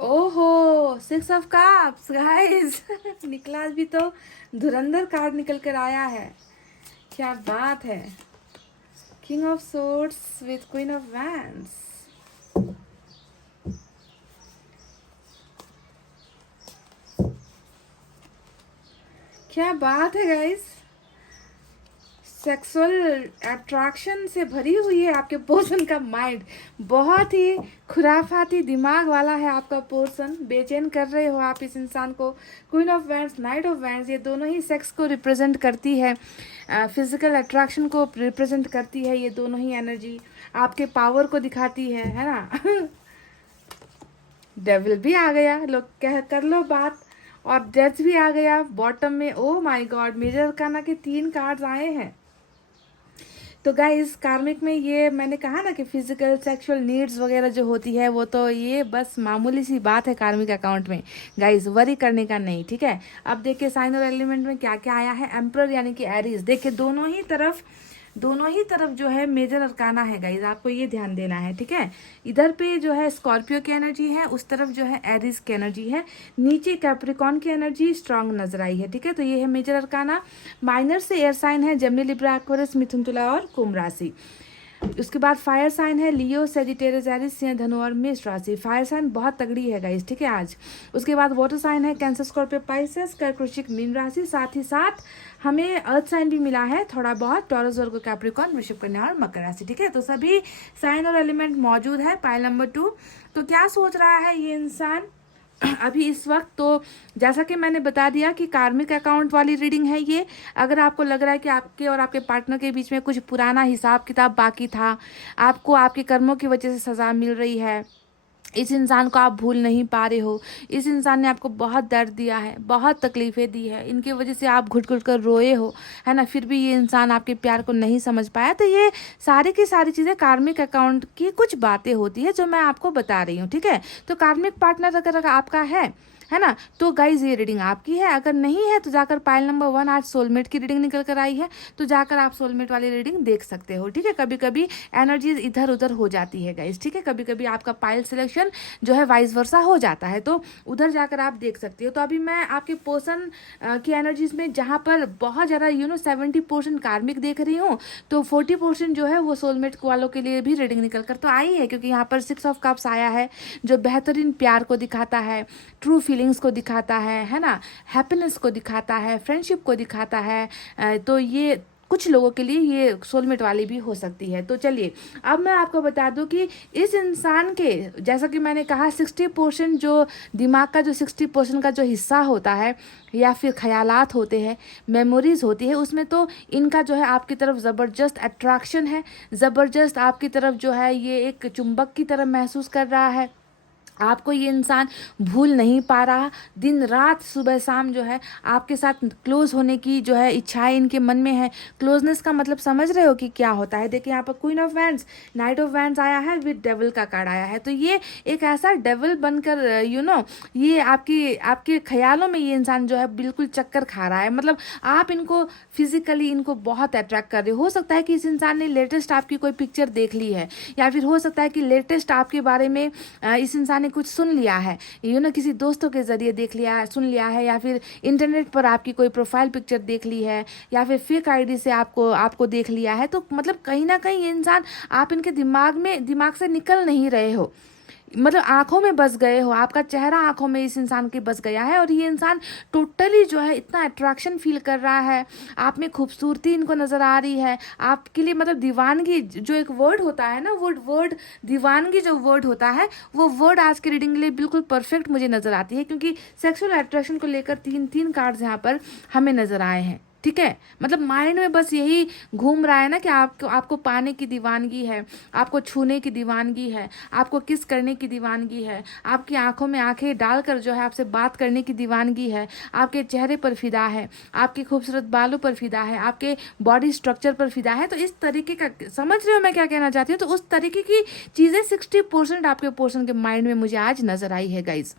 ओहो, 6 ऑफ कप्स गाइस। निकला भी तो धुरंधर कार्ड निकल कर आया है, क्या बात है। King of swords with queen of wands. क्या बात है गाइस, सेक्सुअल अट्रैक्शन से भरी हुई है आपके पर्सन का माइंड। बहुत ही खुराफाती दिमाग वाला है आपका पर्सन। बेचैन कर रहे हो आप इस इंसान को। Queen of wands, night of wands, ये दोनों ही सेक्स को रिप्रेजेंट करती है, फिजिकल अट्रैक्शन को रिप्रेजेंट करती है। ये दोनों ही एनर्जी आपके पावर को दिखाती है ना। डेविल भी आ गया, लोग कह कर लो बात, और डेथ भी आ गया बॉटम में। Oh my god, major arcana के 3 कार्ड्स आए हैं। तो गाइस, कार्मिक में ये मैंने कहा ना कि फिजिकल सेक्सुअल नीड्स वगैरह जो होती है वो तो ये बस मामूली सी बात है कार्मिक अकाउंट में गाइस, वरी करने का नहीं, ठीक है। अब देखिए साइन और एलिमेंट में क्या क्या आया है। एम्परर यानी कि एरीज, देखिए दोनों ही तरफ जो है मेजर अरकाना है गाइज, आपको ये ध्यान देना है, ठीक है। इधर पे जो है स्कॉर्पियो की एनर्जी है, उस तरफ जो है एरीज की एनर्जी है, नीचे कैप्रिकॉन की एनर्जी स्ट्रांग नजर आई है, ठीक है। तो ये है मेजर अरकाना। माइनर से एयर साइन है जेमिनी, लिब्रा, एक्वेरियस, मिथुन, तुला और कुंभ राशि। उसके बाद फायर साइन है लियो, सेजिटेरियस, एरिस, सिंह, धनु और मेष राशि। फायर साइन बहुत तगड़ी है गाइस, ठीक है आज। उसके बाद वाटर साइन है कैंसर, स्कॉर्पियो, पाइसेस, कर्क, वृश्चिक, मीन राशि। साथ ही साथ हमें अर्थ साइन भी मिला है थोड़ा बहुत, टॉरस, वर्गो, कैप्रिकॉन, वृषभ, कन्या और मकर राशि, ठीक है। तो सभी साइन और एलिमेंट मौजूद है पाइल नंबर 2। तो क्या सोच रहा है ये इंसान अभी इस वक्त? तो जैसा कि मैंने बता दिया कि कार्मिक अकाउंट वाली रीडिंग है ये। अगर आपको लग रहा है कि आपके और आपके पार्टनर के बीच में कुछ पुराना हिसाब किताब बाकी था, आपको आपके कर्मों की वजह से सज़ा मिल रही है, इस इंसान को आप भूल नहीं पा रहे हो, इस इंसान ने आपको बहुत दर्द दिया है, बहुत तकलीफ़ें दी है, इनकी वजह से आप घुट घुट कर रोए हो, है ना, फिर भी ये इंसान आपके प्यार को नहीं समझ पाया। तो ये सारी की सारी चीज़ें कार्मिक अकाउंट की कुछ बातें होती है जो मैं आपको बता रही हूँ, ठीक है। तो कार्मिक पार्टनर अगर आपका है ना, तो गाइज ये रीडिंग आपकी है। अगर नहीं है तो जाकर पाइल नंबर 1 आज सोलमेट की रीडिंग निकल कर आई है, तो जाकर आप सोलमेट वाली रीडिंग देख सकते हो, ठीक है। कभी कभी एनर्जीज इधर उधर हो जाती है गाइज, ठीक है। कभी कभी आपका पाइल सिलेक्शन जो है वाइस वर्सा हो जाता है, तो उधर जाकर आप देख सकते हो। तो अभी मैं आपके पर्सन की एनर्जीज में जहाँ पर बहुत ज़्यादा 70% कार्मिक देख रही हूँ, तो 40% जो है वो सोलमेट वालों के लिए भी रीडिंग निकल कर तो आई है, क्योंकि यहाँ पर 6 ऑफ कप्स आया है जो बेहतरीन प्यार को दिखाता है, ट्रू फीलिंग्स को दिखाता है ना, हैप्पीनेस को दिखाता है, फ्रेंडशिप को दिखाता है। तो ये कुछ लोगों के लिए ये सोलमेट वाली भी हो सकती है। तो चलिए अब मैं आपको बता दूं कि इस इंसान के, जैसा कि मैंने कहा 60% जो दिमाग का जो 60% का जो हिस्सा होता है या फिर ख्यालात होते हैं, मेमोरीज होती है, उसमें तो इनका जो है आपकी तरफ ज़बरदस्त अट्रैक्शन है, ज़बरदस्त आपकी तरफ जो है ये एक चुंबक की तरह महसूस कर रहा है। आपको ये इंसान भूल नहीं पा रहा, दिन रात सुबह शाम जो है आपके साथ क्लोज होने की जो है इच्छाएं इनके मन में है। क्लोजनेस का मतलब समझ रहे हो कि क्या होता है। देखिए यहाँ पर queen of wands, night of wands आया है, विद डेविल का कार्ड आया है। तो ये एक ऐसा डेविल बनकर ये आपके ख्यालों में ये इंसान जो है बिल्कुल चक्कर खा रहा है। मतलब आप इनको फिजिकली इनको बहुत अट्रैक्ट कर रहे हो सकता है कि इस इंसान ने लेटेस्ट आपकी कोई पिक्चर देख ली है, या फिर हो सकता है कि लेटेस्ट आपके बारे में इस इंसान ने कुछ सुन लिया है, किसी दोस्तों के जरिए देख लिया, सुन लिया है, या फिर इंटरनेट पर आपकी कोई प्रोफाइल पिक्चर देख ली है, या फिर फेक आईडी से आपको देख लिया है। तो मतलब कहीं ना कहीं ये इंसान आप इनके दिमाग से निकल नहीं रहे हो, मतलब आंखों में बस गए हो, आपका चेहरा आंखों में इस इंसान के बस गया है। और ये इंसान टोटली जो है इतना अट्रैक्शन फील कर रहा है, आप में खूबसूरती इनको नज़र आ रही है, आपके लिए मतलब दीवानगी जो एक वर्ड होता है ना, वो वर्ड दीवानगी जो वर्ड होता है, वो वर्ड आज के रीडिंग के लिए बिल्कुल परफेक्ट मुझे नज़र आती है, क्योंकि सेक्सुअल अट्रैक्शन को लेकर 3 कार्ड्स यहाँ पर हमें नज़र आए हैं, ठीक है। मतलब माइंड में बस यही घूम रहा है ना कि आपको पाने की दीवानगी है, आपको छूने की दीवानगी है, आपको किस करने की दीवानगी है, आपकी आंखों में आंखें डालकर जो है आपसे बात करने की दीवानगी है, आपके चेहरे पर फिदा है, आपके खूबसूरत बालों पर फिदा है, आपके बॉडी स्ट्रक्चर पर फिदा है। तो इस तरीके का, समझ रहे हो मैं क्या कहना चाहती हूँ? तो उस तरीके की चीज़ें 60% आपके पोर्शन के माइंड में मुझे आज नजर आई है गाइज,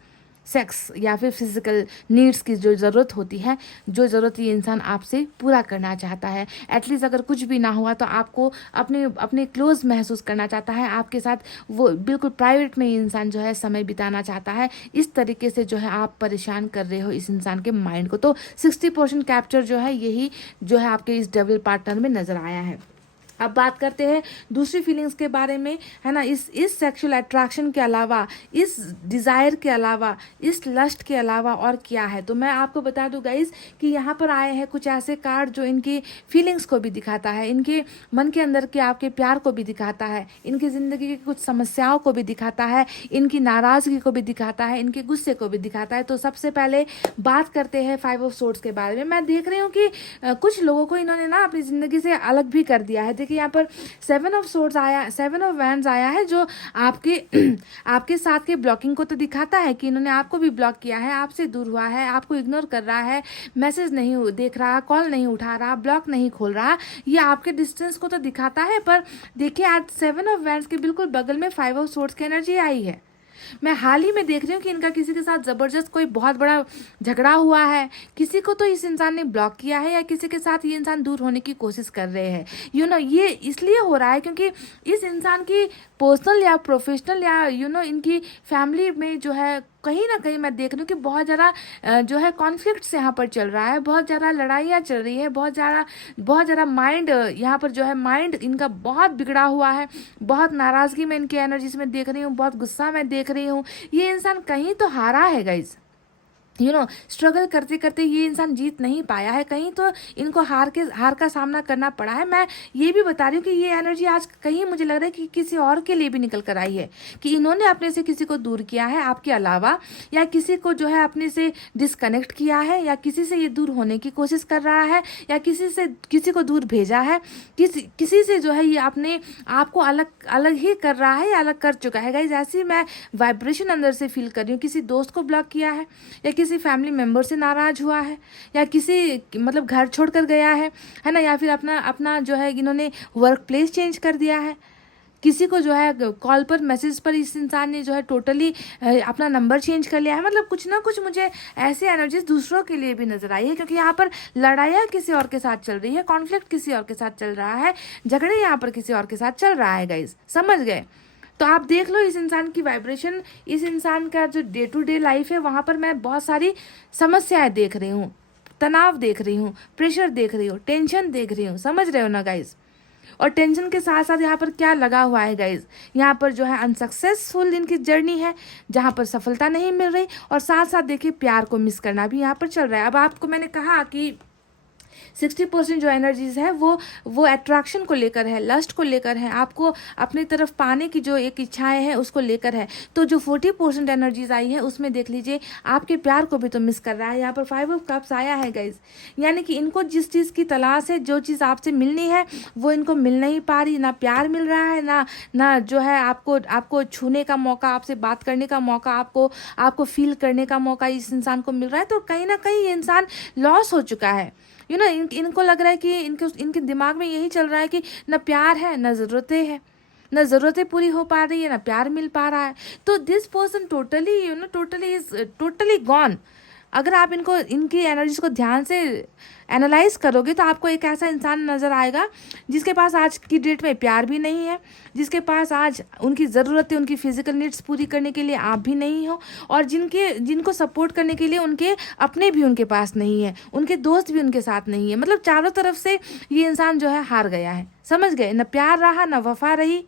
सेक्स या फिर फिजिकल नीड्स की जो ज़रूरत होती है, जो ज़रूरत ये इंसान आपसे पूरा करना चाहता है। एटलीस्ट अगर कुछ भी ना हुआ तो आपको अपने अपने क्लोज महसूस करना चाहता है, आपके साथ वो बिल्कुल प्राइवेट में ये इंसान जो है समय बिताना चाहता है। इस तरीके से जो है आप परेशान कर रहे हो इस इंसान के माइंड को। तो 60% कैप्चर जो है यही जो है आपके इस डबल पार्टनर में नज़र आया है। अब बात करते हैं दूसरी फीलिंग्स के बारे में, है ना। इस सेक्सुअल अट्रैक्शन के अलावा, इस डिज़ायर के अलावा, इस लस्ट के अलावा और क्या है, तो मैं आपको बता दूं गाइस कि यहाँ पर आए हैं कुछ ऐसे कार्ड जो इनकी फीलिंग्स को भी दिखाता है, इनके मन के अंदर के आपके प्यार को भी दिखाता है, इनकी ज़िंदगी की कुछ समस्याओं को भी दिखाता है, इनकी नाराज़गी को भी दिखाता है, इनके गुस्से को भी दिखाता है। तो सबसे पहले बात करते हैं 5 ऑफ सोर्ड्स के बारे में। मैं देख रही हूँ कि कुछ लोगों को इन्होंने ना अपनी ज़िंदगी से अलग भी कर दिया है। देखिए यहाँ पर 7 ऑफ सोर्ड्स आया, 7 ऑफ वैंड्स आया है, जो आपके आपके साथ के ब्लॉकिंग को तो दिखाता है कि इन्होंने आपको भी ब्लॉक किया है, आपसे दूर हुआ है, आपको इग्नोर कर रहा है, मैसेज नहीं देख रहा, कॉल नहीं उठा रहा, ब्लॉक नहीं खोल रहा। ये आपके डिस्टेंस को तो दिखाता है। पर देखिए आज 7 ऑफ वैंड्स के बिल्कुल बगल में 5 ऑफ सोर्ड्स की एनर्जी आई है। मैं हाल ही में देख रही हूँ कि इनका किसी के साथ ज़बरदस्त कोई बहुत बड़ा झगड़ा हुआ है, किसी को तो इस इंसान ने ब्लॉक किया है, या किसी के साथ ये इंसान दूर होने की कोशिश कर रहे हैं। ये इसलिए हो रहा है क्योंकि इस इंसान की पर्सनल या प्रोफेशनल या इनकी फैमिली में जो है कहीं ना कहीं मैं देख रही हूँ कि बहुत ज़्यादा जो है कॉन्फ्लिक्ट्स यहाँ पर चल रहा है, बहुत ज़्यादा लड़ाइयाँ चल रही है, बहुत ज़्यादा माइंड यहाँ पर जो है माइंड इनका बहुत बिगड़ा हुआ है। बहुत नाराज़गी में इनकी एनर्जीज में देख रही हूँ, बहुत गुस्सा में देख रही हूँ। ये इंसान कहीं तो हारा है गाइज, स्ट्रगल करते करते ये इंसान जीत नहीं पाया है, कहीं तो इनको हार का सामना करना पड़ा है। मैं ये भी बता रही हूँ कि ये एनर्जी आज कहीं मुझे लग रहा है कि किसी और के लिए भी निकल कर आई है, कि इन्होंने अपने से किसी को दूर किया है आपके अलावा, या किसी को जो है अपने से डिस्कनेक्ट किया है, या किसी से ये दूर होने की कोशिश कर रहा है, या किसी को दूर भेजा है, किसी से जो है ये अपने आपको अलग ही कर रहा है या अलग कर चुका है। गाइज ऐसी मैं वाइब्रेशन अंदर से फील कर रही हूँ। किसी दोस्त को ब्लॉक किया है, या किसी फैमिली मेंबर से नाराज हुआ है, या किसी मतलब घर छोड़कर गया है ना, या फिर अपना जो है इन्होंने वर्क प्लेस चेंज कर दिया है, किसी को जो है कॉल पर मैसेज पर इस इंसान ने जो है टोटली अपना नंबर चेंज कर लिया है। मतलब कुछ ना कुछ मुझे ऐसी एनर्जीज दूसरों के लिए भी नजर आई है, क्योंकि यहाँ पर लड़ाइयाँ किसी और के साथ चल रही है, कॉन्फ्लिक्ट किसी और के साथ चल रहा है, झगड़े यहाँ पर किसी और के साथ चल रहा है। गाइज समझ गए? तो आप देख लो इस इंसान की वाइब्रेशन, इस इंसान का जो डे टू डे लाइफ है वहाँ पर मैं बहुत सारी समस्याएं देख रही हूँ, तनाव देख रही हूँ, प्रेशर देख रही हूँ, टेंशन देख रही हूँ। समझ रहे हो ना गाइज? और टेंशन के साथ साथ यहाँ पर क्या लगा हुआ है गाइज, यहाँ पर जो है अनसक्सेसफुल इनकी जर्नी है, जहाँ पर सफलता नहीं मिल रही, और साथ साथ देखिए प्यार को मिस करना भी यहाँ पर चल रहा है। अब आपको मैंने कहा कि 60% जो एनर्जीज है वो अट्रैक्शन को लेकर है, लस्ट को लेकर है, आपको अपनी तरफ पाने की जो एक इच्छाएं हैं उसको लेकर है। तो जो 40% एनर्जीज आई है उसमें देख लीजिए आपके प्यार को भी तो मिस कर रहा है। यहाँ पर 5 ऑफ कप्स आया है गाइज, यानी कि इनको जिस चीज़ की तलाश है, जो चीज़ आपसे मिलनी है वो इनको मिल नहीं पा रही। ना प्यार मिल रहा है, ना जो है आपको छूने का मौका, आपसे बात करने का मौका, आपको फील करने का मौका इस इंसान को मिल रहा है। तो कहीं ना कहीं ये इंसान लॉस हो चुका है। इनको लग रहा है कि इनके दिमाग में यही चल रहा है कि ना प्यार है, ना ज़रूरतें हैं, ना ज़रूरतें पूरी हो पा रही है, ना प्यार मिल पा रहा है। तो दिस पर्सन टोटली गॉन। अगर आप इनकी एनर्जीज को ध्यान से एनालाइज करोगे तो आपको एक ऐसा इंसान नज़र आएगा जिसके पास आज की डेट में प्यार भी नहीं है, जिसके पास आज उनकी ज़रूरतें, उनकी फिजिकल नीड्स पूरी करने के लिए आप भी नहीं हो, और जिनको सपोर्ट करने के लिए उनके अपने भी उनके पास नहीं है, उनके दोस्त भी उनके साथ नहीं है। मतलब चारों तरफ से ये इंसान जो है हार गया है। समझ गए? न प्यार रहा, न वफा रही,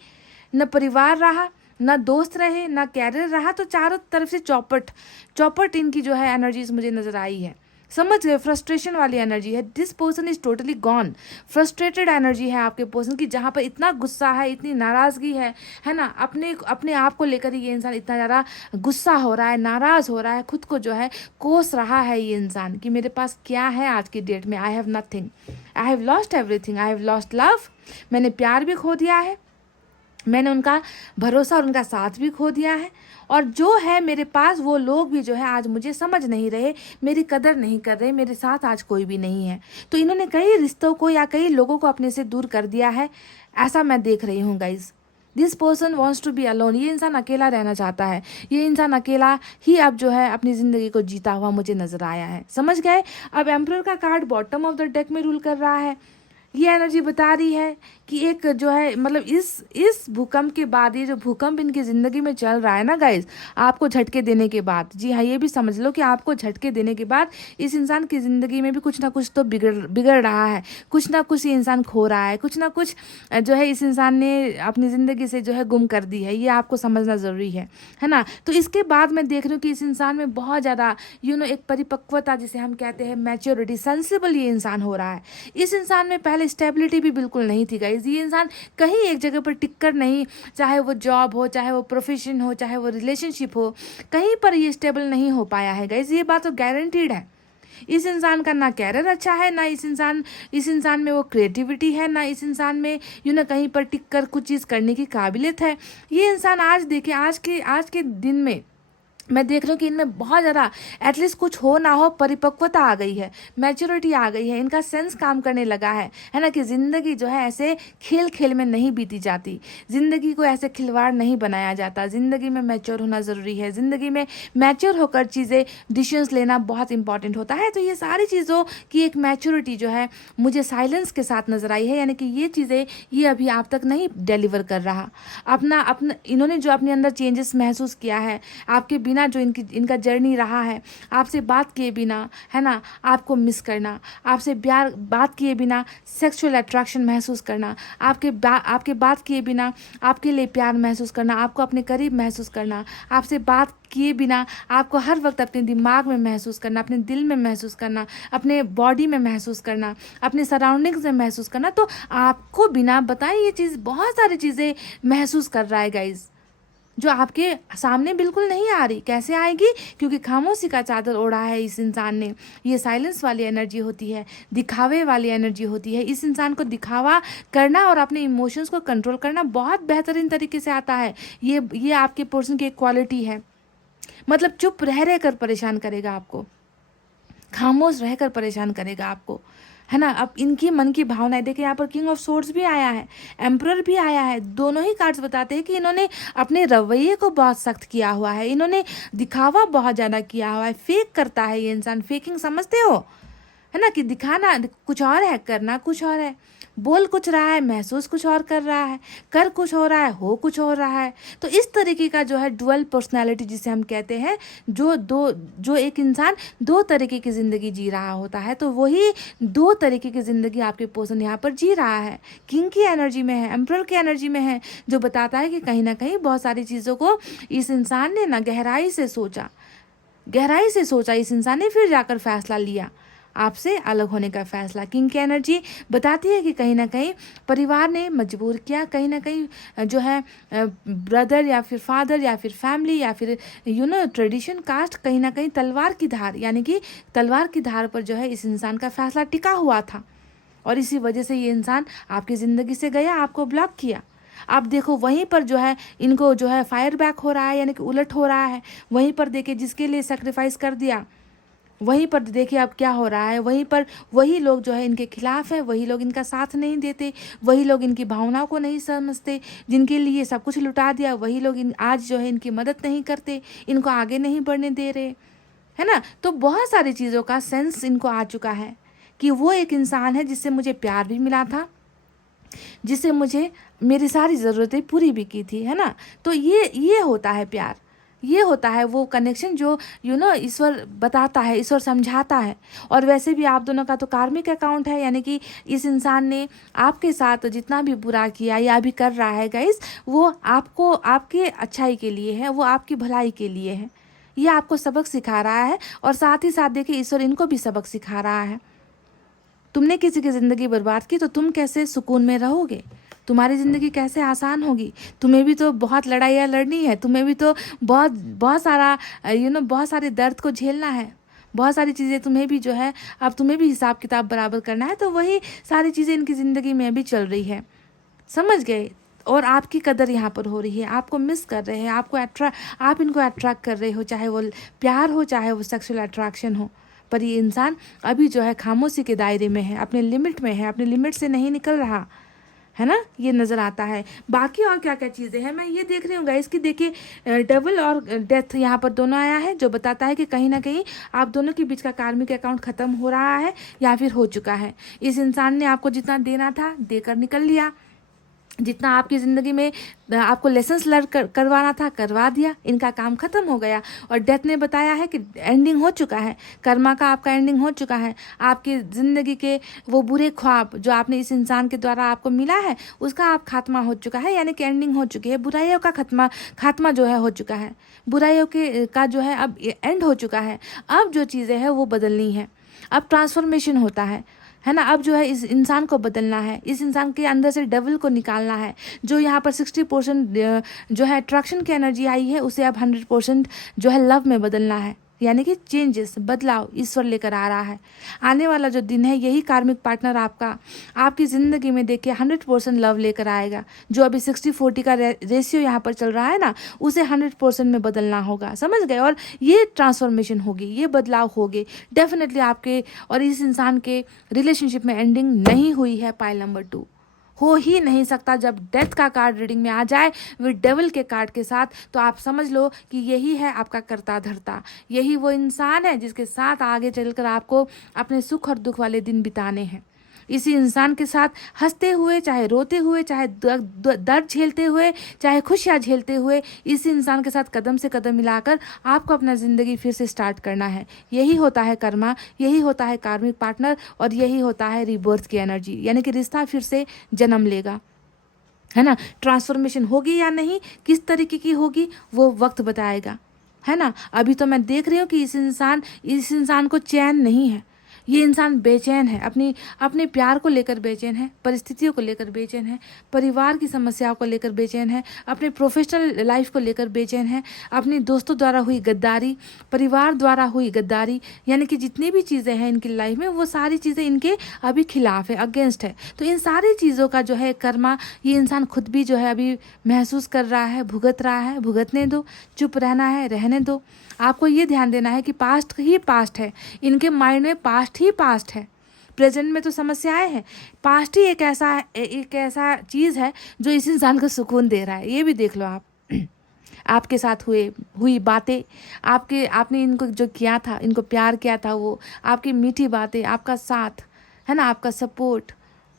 न परिवार रहा, ना दोस्त रहे, ना कैरियर रहा। तो चारों तरफ से चौपट इनकी जो है एनर्जीज मुझे नजर आई है। समझ गए? फ्रस्ट्रेशन वाली एनर्जी है। This person is totally gone. Frustrated energy है आपके पर्सन की, जहाँ पर इतना गुस्सा है, इतनी नाराजगी है ना, अपने आप को लेकर ही ये इंसान इतना ज़्यादा गुस्सा हो रहा है, नाराज हो रहा है, खुद को जो है कोस रहा है ये इंसान कि मेरे पास क्या है आज की डेट में। I have nothing, I have lost everything, I have lost love. मैंने प्यार भी खो दिया है, मैंने उनका भरोसा और उनका साथ भी खो दिया है, और जो है मेरे पास वो लोग भी जो है आज मुझे समझ नहीं रहे, मेरी कदर नहीं कर रहे, मेरे साथ आज कोई भी नहीं है। तो इन्होंने कई रिश्तों को या कई लोगों को अपने से दूर कर दिया है, ऐसा मैं देख रही हूँ guys. This person wants to be alone, ये इंसान अकेला रहना चाहता है, ये इंसान अकेला ही अब जो है अपनी ज़िंदगी को जीता हुआ मुझे नज़र आया है। समझ गए? अब एम्परर का card bottom of the deck में रूल कर रहा है। ये एनर्जी बता रही है कि एक जो है मतलब इस भूकंप के बाद, ये जो भूकंप इनकी ज़िंदगी में चल रहा है ना गाइज, आपको झटके देने के बाद, जी हाँ ये भी समझ लो कि आपको झटके देने के बाद इस इंसान की ज़िंदगी में भी कुछ ना कुछ तो बिगड़ रहा है, कुछ ना कुछ ये इंसान खो रहा है, कुछ ना कुछ जो है इस इंसान ने अपनी ज़िंदगी से जो है गुम कर दी है। ये आपको समझना ज़रूरी है ना। तो इसके बाद मैं देख रही हूँ कि इस इंसान में बहुत ज़्यादा एक परिपक्वता जिसे हम कहते हैं मैच्योरिटी, सेंसिबल ये इंसान हो रहा है। इस इंसान में पहले स्टेबिलिटी भी बिल्कुल नहीं थी गाइज। ये इंसान कहीं एक जगह पर टिक कर नहीं, चाहे वो जॉब हो, चाहे वो प्रोफेशन हो, चाहे वो रिलेशनशिप हो, कहीं पर ये स्टेबल नहीं हो पाया है गाइज। ये बात तो गारंटीड है। इस इंसान का ना कैरियर अच्छा है, ना इस इंसान में वो क्रिएटिविटी है, ना इस इंसान में कहीं पर टिक कर कुछ चीज़ करने की काबिलियत है। ये इंसान आज देखिए, आज के दिन में मैं देख रही हूँ कि इनमें बहुत ज़्यादा एटलीस्ट कुछ हो ना हो परिपक्वता आ गई है, मैच्योरिटी आ गई है, इनका सेंस काम करने लगा है ना, कि ज़िंदगी जो है ऐसे खेल खेल में नहीं बीती जाती, ज़िंदगी को ऐसे खिलवाड़ नहीं बनाया जाता, ज़िंदगी में मैच्योर होना ज़रूरी है, ज़िंदगी में मैच्योर होकर चीज़ें डिसीजंस लेना बहुत इंपॉर्टेंट होता है। तो ये सारी चीज़ों की एक मैच्योरिटी जो है मुझे साइलेंस के साथ नज़र आई है, यानी कि ये चीज़ें ये अभी आप तक नहीं डिलीवर कर रहा। अपना इन्होंने जो अपने अंदर चेंजेस महसूस किया है आपके बिना, जो इनका जर्नी रहा है, आपसे बात किए बिना, है ना, आपको मिस करना, आपसे बात किए बिना सेक्सुअल अट्रैक्शन महसूस करना, आपके बात किए बिना आपके लिए प्यार महसूस करना, आपको अपने करीब महसूस करना, आपसे बात किए बिना आपको हर वक्त अपने दिमाग में महसूस करना, अपने दिल में महसूस करना, अपने बॉडी में महसूस करना, अपने सराउंडिंग्स में महसूस करना। तो आपको बिना बताए ये चीज़, बहुत सारी चीज़ें महसूस कर रहा है गाइज, जो आपके सामने बिल्कुल नहीं आ रही। कैसे आएगी? क्योंकि खामोशी का चादर ओढ़ा है इस इंसान ने। ये साइलेंस वाली एनर्जी होती है, दिखावे वाली एनर्जी होती है। इस इंसान को दिखावा करना और अपने इमोशंस को कंट्रोल करना बहुत बेहतरीन तरीके से आता है। ये आपके पर्सन की एक क्वालिटी है। मतलब चुप रह कर परेशान करेगा आपको, खामोश रहकर परेशान करेगा आपको, है ना। अब इनकी मन की भावनाएं देखिए, यहाँ पर किंग ऑफ सोर्ड्स भी आया है, एम्परर भी आया है। दोनों ही कार्ड्स बताते हैं कि इन्होंने अपने रवैये को बहुत सख्त किया हुआ है, इन्होंने दिखावा बहुत ज़्यादा किया हुआ है। फेक करता है ये इंसान, फेकिंग समझते हो, है ना, कि दिखाना कुछ और है, करना कुछ और है, बोल कुछ रहा है, महसूस कुछ और कर रहा है, कर कुछ हो रहा है, हो कुछ हो रहा है। तो इस तरीके का जो है डुअल पर्सनालिटी जिसे हम कहते हैं, जो एक इंसान दो तरीके की ज़िंदगी जी रहा होता है, तो वही दो तरीके की ज़िंदगी आपके पर्सन यहाँ पर जी रहा है। किंग की एनर्जी में है, एम्परर की एनर्जी में है, जो बताता है कि कहीं ना कहीं बहुत सारी चीज़ों को इस इंसान ने ना गहराई से सोचा इस इंसान ने, फिर जाकर फैसला लिया, आपसे अलग होने का फैसला। किंग की एनर्जी बताती है कि कहीं ना कहीं परिवार ने मजबूर किया, कहीं ना कहीं जो है ब्रदर या फिर फादर या फिर फैमिली या फिर ट्रेडिशन, कास्ट, कहीं ना कहीं तलवार की धार, यानी कि तलवार की धार पर जो है इस इंसान का फैसला टिका हुआ था, और इसी वजह से ये इंसान आपकी ज़िंदगी से गया, आपको ब्लॉक किया। आप देखो वहीं पर जो है इनको जो है फायर बैक हो रहा है, यानी कि उलट हो रहा है। वहीं पर देखिए जिसके लिए सेक्रीफाइस कर दिया, वहीं पर देखिए अब क्या हो रहा है। वहीं पर वही लोग जो है इनके खिलाफ है, वही लोग इनका साथ नहीं देते, वही लोग इनकी भावनाओं को नहीं समझते, जिनके लिए सब कुछ लुटा दिया, वही लोग आज जो है इनकी मदद नहीं करते, इनको आगे नहीं बढ़ने दे रहे, है ना। तो बहुत सारी चीज़ों का सेंस इनको आ चुका है कि वो एक इंसान है जिससे मुझे प्यार भी मिला था, जिससे मुझे मेरी सारी ज़रूरतें पूरी भी की थी, है ना। तो ये होता है प्यार, ये होता है वो कनेक्शन जो ईश्वर बताता है, ईश्वर समझाता है। और वैसे भी आप दोनों का तो कार्मिक अकाउंट है, यानी कि इस इंसान ने आपके साथ जितना भी बुरा किया या भी कर रहा है गाइस, वो आपको आपके अच्छाई के लिए है, वो आपकी भलाई के लिए है। ये आपको सबक सिखा रहा है, और साथ ही साथ देखिए ईश्वर इनको भी सबक सिखा रहा है। तुमने किसी की ज़िंदगी बर्बाद की तो तुम कैसे सुकून में रहोगे, तुम्हारी ज़िंदगी कैसे आसान होगी। तुम्हें भी तो बहुत लड़ाइयाँ लड़नी है, तुम्हें भी तो बहुत सारा बहुत सारे दर्द को झेलना है, बहुत सारी चीज़ें तुम्हें भी जो है अब तुम्हें भी हिसाब किताब बराबर करना है। तो वही सारी चीज़ें इनकी ज़िंदगी में भी चल रही है, समझ गए। और आपकी कदर यहाँ पर हो रही है, आपको मिस कर रहे हैं, आप इनको अट्रैक्ट कर रहे हो, चाहे वो प्यार हो चाहे वो सेक्सुअल अट्रैक्शन हो। पर ये इंसान अभी जो है खामोशी के दायरे में है, अपने लिमिट में है, अपने लिमिट से नहीं निकल रहा, है ना, ये नज़र आता है। बाकी और क्या क्या चीज़ें हैं मैं ये देख रही हूँ गाइस कि देखिए डबल और डेथ यहाँ पर दोनों आया है, जो बताता है कि कहीं ना कहीं आप दोनों के बीच का कार्मिक अकाउंट ख़त्म हो रहा है या फिर हो चुका है। इस इंसान ने आपको जितना देना था देकर निकल लिया, जितना आपकी ज़िंदगी में आपको लेसन्स लर्न करवाना था करवा दिया, इनका काम ख़त्म हो गया। और डेथ ने बताया है कि एंडिंग हो चुका है, कर्मा का आपका एंडिंग हो चुका है। आपकी ज़िंदगी के वो बुरे ख्वाब जो आपने इस इंसान के द्वारा आपको मिला है उसका आप खात्मा हो चुका है, यानी कि एंडिंग हो चुकी है। बुराइयों का खात्मा जो है हो चुका है, बुराइयों के का जो है अब एंड हो चुका है। अब जो चीज़ें हैं वो बदलनी है, अब ट्रांसफॉर्मेशन होता है ना। अब जो है इस इंसान को बदलना है, इस इंसान के अंदर से डेविल को निकालना है। जो यहाँ पर 60% जो है अट्रैक्शन की एनर्जी आई है उसे अब 100% जो है लव में बदलना है, यानी कि चेंजेस, बदलाव ईश्वर लेकर आ रहा है। आने वाला जो दिन है यही कार्मिक पार्टनर आपकी ज़िंदगी में देखिए 100% लव लेकर आएगा। जो अभी 60-40 का रेशियो यहाँ पर चल रहा है ना, उसे 100% में बदलना होगा, समझ गए। और ये ट्रांसफॉर्मेशन होगी, ये बदलाव होगी डेफिनेटली आपके और इस इंसान के रिलेशनशिप में। एंडिंग नहीं हुई है पाइल नंबर 2, हो ही नहीं सकता। जब डेथ का कार्ड रीडिंग में आ जाए विद डेविल के कार्ड के साथ, तो आप समझ लो कि यही है आपका करता धरता, यही वो इंसान है जिसके साथ आगे चलकर आपको अपने सुख और दुख वाले दिन बिताने हैं। इसी इंसान के साथ हंसते हुए, चाहे रोते हुए, चाहे दर्द झेलते हुए, चाहे खुशियाँ झेलते हुए, इसी इंसान के साथ कदम से कदम मिलाकर आपको अपना ज़िंदगी फिर से स्टार्ट करना है। यही होता है कर्मा, यही होता है कार्मिक पार्टनर, और यही होता है रीबर्थ की एनर्जी, यानी कि रिश्ता फिर से जन्म लेगा, है ना। ट्रांसफॉर्मेशन होगी या नहीं, किस तरीके की होगी, वो वक्त बताएगा, है ना। अभी तो मैं देख रही हूँ कि इस इंसान को चैन नहीं है। ये इंसान बेचैन है, अपने प्यार को लेकर बेचैन है, परिस्थितियों को लेकर बेचैन है, परिवार की समस्याओं को लेकर बेचैन है, अपने प्रोफेशनल लाइफ को लेकर बेचैन है, अपने दोस्तों द्वारा हुई गद्दारी, परिवार द्वारा हुई गद्दारी, यानी कि जितनी भी चीज़ें हैं इनकी लाइफ में वो सारी चीज़ें इनके अभी खिलाफ है, अगेंस्ट है। तो इन सारी चीज़ों का जो है कर्मा ये इंसान खुद भी जो है अभी महसूस कर रहा है, भुगत रहा है। भुगतने दो, चुप रहना है, रहने दो। आपको ये ध्यान देना है कि पास्ट ही पास्ट है, इनके माइंड में पास्ट ही पास्ट है, प्रेजेंट में तो समस्याएं हैं। पास्ट ही एक ऐसा चीज़ है जो इस इंसान को सुकून दे रहा है। ये भी देख लो आप आपके साथ हुई बातें, आपने इनको जो किया था, इनको प्यार किया था, वो आपकी मीठी बातें, आपका साथ, है ना, आपका सपोर्ट,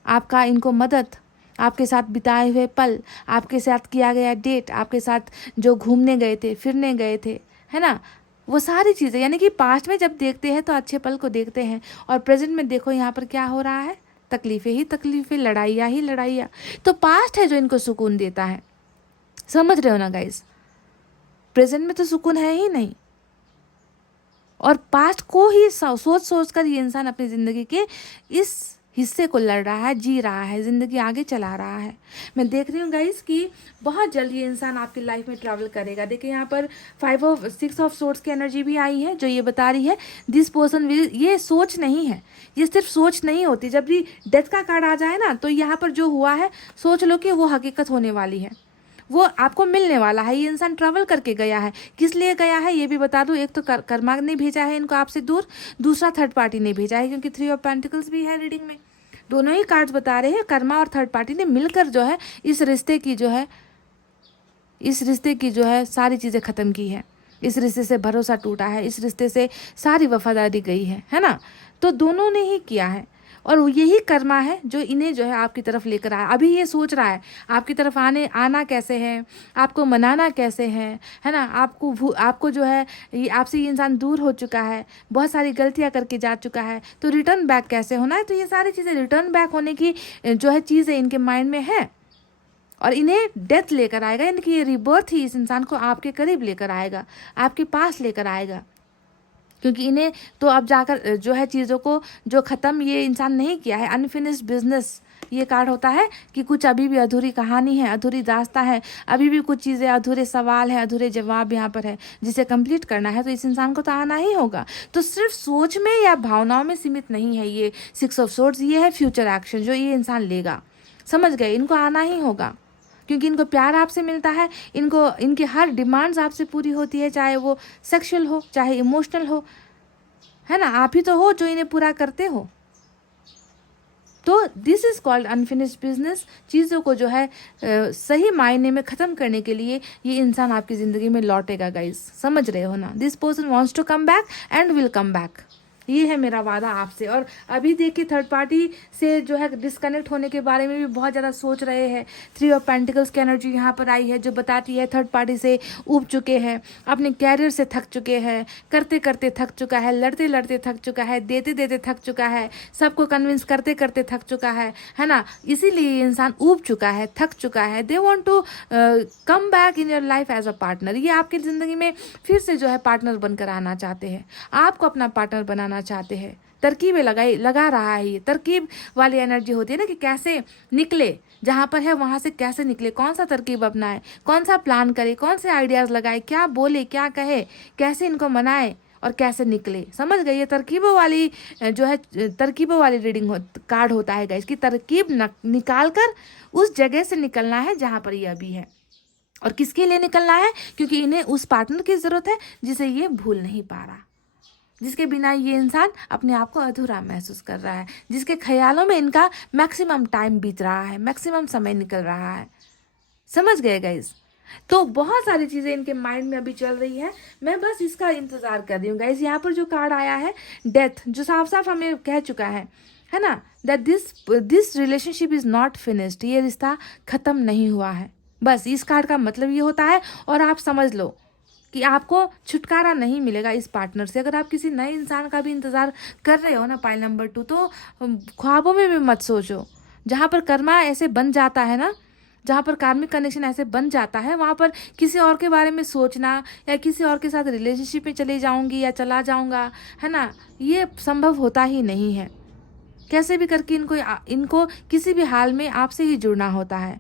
आपका इनको मदद, आपके साथ बिताए हुए पल, आपके साथ किया गया डेट, आपके साथ जो घूमने गए थे, फिरने गए थे, है ना, वो सारी चीज़ें। यानी कि पास्ट में जब देखते हैं तो अच्छे पल को देखते हैं, और प्रेजेंट में देखो यहाँ पर क्या हो रहा है, तकलीफ़ें ही तकलीफ़ें, लड़ाइयाँ ही लड़ाइयाँ। तो पास्ट है जो इनको सुकून देता है, समझ रहे हो ना गाइस। प्रेजेंट में तो सुकून है ही नहीं, और पास्ट को ही सोच कर ये इंसान अपनी ज़िंदगी के इस हिस्से को लड़ रहा है, जी रहा है, ज़िंदगी आगे चला रहा है। मैं देख रही हूँ गाइस कि बहुत जल्द ये इंसान आपकी लाइफ में ट्रैवल करेगा। देखिए यहाँ पर 6 ऑफ सोर्ड्स की एनर्जी भी आई है, जो ये बता रही है दिस पर्सन विल। ये सोच नहीं है, ये सिर्फ सोच नहीं होती। जब भी डेथ का कार्ड आ जाए ना, तो यहाँ पर जो हुआ है सोच लो कि वो हकीकत होने वाली है, वो आपको मिलने वाला है। ये इंसान ट्रैवल करके गया है, किस लिए गया है ये भी बता दूं। एक तो कर्मा ने भेजा है इनको आपसे दूर, दूसरा थर्ड पार्टी ने भेजा है, क्योंकि 3 ऑफ पेंटिकल्स भी है रीडिंग में। दोनों ही कार्ड्स बता रहे हैं कर्मा और थर्ड पार्टी ने मिलकर जो है इस रिश्ते की जो है सारी चीज़ें ख़त्म की है। इस रिश्ते से भरोसा टूटा है, इस रिश्ते से सारी वफादारी गई है ना। तो दोनों ने ही किया है, और यही कर्मा है जो इन्हें जो है आपकी तरफ लेकर आया। अभी ये सोच रहा है आपकी तरफ आना कैसे है, आपको मनाना कैसे है ना। आपको जो है आपसे ये इंसान दूर हो चुका है, बहुत सारी गलतियां करके जा चुका है, तो रिटर्न बैक कैसे होना है। तो ये सारी चीज़ें रिटर्न बैक होने की जो है चीज़ें इनके माइंड में है, और इन्हें डेथ लेकर आएगा, यानी कि ये रिबर्थ ही इस इंसान को आपके करीब लेकर आएगा, आपके पास लेकर आएगा। क्योंकि इन्हें तो अब जाकर जो है चीज़ों को जो ख़त्म ये इंसान नहीं किया है, अनफिनिश्ड बिजनेस ये कार्ड होता है कि कुछ अभी भी अधूरी कहानी है, अधूरी दास्ता है, अभी भी कुछ चीज़ें, अधूरे सवाल हैं, अधूरे जवाब यहाँ पर है जिसे कंप्लीट करना है। तो इस इंसान को तो आना ही होगा। तो सिर्फ सोच में या भावनाओं में सीमित नहीं है ये 6 ऑफ सोर्ड्स, ये है फ्यूचर एक्शन जो ये इंसान लेगा। समझ गए, इनको आना ही होगा, क्योंकि इनको प्यार आपसे मिलता है, इनकी हर डिमांड्स आपसे पूरी होती है, चाहे वो सेक्सुअल हो, चाहे इमोशनल हो, है ना। आप ही तो हो जो इन्हें पूरा करते हो। तो this is called unfinished business. चीज़ों को जो है सही मायने में ख़त्म करने के लिए ये इंसान आपकी ज़िंदगी में लौटेगा गाइस, समझ रहे हो ना। This person wants to come back and will come back, ये है मेरा वादा आपसे। और अभी देखिए थर्ड पार्टी से जो है डिस्कनेक्ट होने के बारे में भी बहुत ज़्यादा सोच रहे हैं। 3 ऑफ पेंटिकल्स की एनर्जी यहाँ पर आई है जो बताती है थर्ड पार्टी से ऊब चुके हैं, अपने कैरियर से थक चुके हैं, करते करते थक चुका है, लड़ते लड़ते थक चुका है, देते देते थक चुका है, सबको कन्विंस करते करते थक चुका है ना। इसीलिए ये इंसान ऊब चुका है, थक चुका है। They want to come back in your life as a partner. ये आपकी ज़िंदगी में फिर से जो है पार्टनर बनकर आना चाहते हैं, आपको अपना पार्टनर बनाना चाहते हैं। तरकीबें लगा रहा है। ये तरकीब वाली एनर्जी होती है ना कि कैसे निकले, जहाँ पर है वहाँ से कैसे निकले, कौन सा तरकीब अपनाए, कौन सा प्लान करे, कौन से आइडियाज़ लगाए, क्या बोले क्या कहे, कैसे इनको मनाए और कैसे निकले। समझ गए, ये तरकीबों वाली जो है तरकीबों वाली रीडिंग कार्ड होता है गाइस, कि तरकीब निकाल कर उस जगह से निकलना है जहाँ पर ये अभी है। और किसके लिए निकलना है? क्योंकि इन्हें उस पार्टनर की ज़रूरत है जिसे ये भूल नहीं पा रहा, जिसके बिना ये इंसान अपने आप को अधूरा महसूस कर रहा है, जिसके ख्यालों में इनका मैक्सिमम टाइम बीत रहा है, मैक्सिमम समय निकल रहा है। समझ गए गाइज? तो बहुत सारी चीज़ें इनके माइंड में अभी चल रही है, मैं बस इसका इंतज़ार कर रही हूँ गाइज। यहाँ पर जो कार्ड आया है डेथ, जो साफ साफ हमें कह चुका है ना, that this relationship is not finished. ये रिश्ता ख़त्म नहीं हुआ है। बस इस कार्ड का मतलब ये होता है। और आप समझ लो कि आपको छुटकारा नहीं मिलेगा इस पार्टनर से। अगर आप किसी नए इंसान का भी इंतज़ार कर रहे हो ना पाइल नंबर 2, तो ख्वाबों में भी मत सोचो। जहाँ पर कर्मा ऐसे बन जाता है ना, जहाँ पर कार्मिक कनेक्शन ऐसे बन जाता है, वहाँ पर किसी और के बारे में सोचना या किसी और के साथ रिलेशनशिप में चली जाऊँगी या चला जाऊँगा, है ना, ये संभव होता ही नहीं है। कैसे भी करके इनको किसी भी हाल में आपसे ही जुड़ना होता है।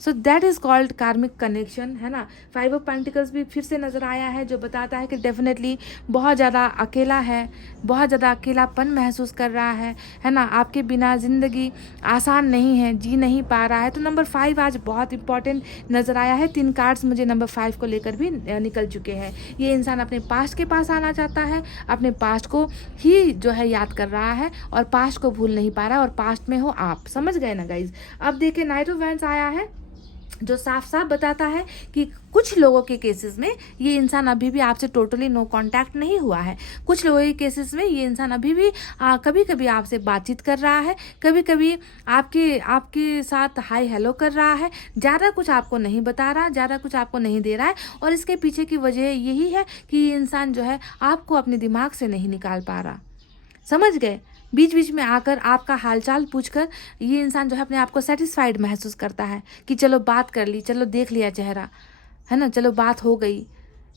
So that is called karmic connection, है ना। 5 ऑफ पेंटिकल्स भी फिर से नज़र आया है जो बताता है कि डेफिनेटली बहुत ज़्यादा अकेला है, बहुत ज़्यादा अकेलापन महसूस कर रहा है ना। आपके बिना ज़िंदगी आसान नहीं है, जी नहीं पा रहा है। तो नंबर 5 आज बहुत इंपॉर्टेंट नज़र आया है। 3 कार्ड्स मुझे नंबर 5 को लेकर भी निकल चुके हैं। ये इंसान अपने पास्ट के पास आना चाहता है, अपने पास्ट को ही जो है याद कर रहा है और पास्ट को भूल नहीं पा रहा, और पास्ट में हो आप। समझ गए ना गाइज? अब देखिए नाइट ऑफ वैंड्स आया है जो साफ साफ बताता है कि कुछ लोगों के केसेस में ये इंसान अभी भी आपसे टोटली नो कांटेक्ट नहीं हुआ है। कुछ लोगों के केसेस में ये इंसान अभी भी कभी कभी आपसे बातचीत कर रहा है, कभी कभी आपके साथ हाय हेलो कर रहा है, ज़्यादा कुछ आपको नहीं बता रहा, ज़्यादा कुछ आपको नहीं दे रहा है। और इसके पीछे की वजह यही है कि ये इंसान जो है आपको अपने दिमाग से नहीं निकाल पा रहा। समझ गए? बीच बीच में आकर आपका हालचाल पूछकर ये इंसान जो है अपने आप को सेटिस्फाइड महसूस करता है कि चलो बात कर ली, चलो देख लिया चेहरा, है ना, चलो बात हो गई।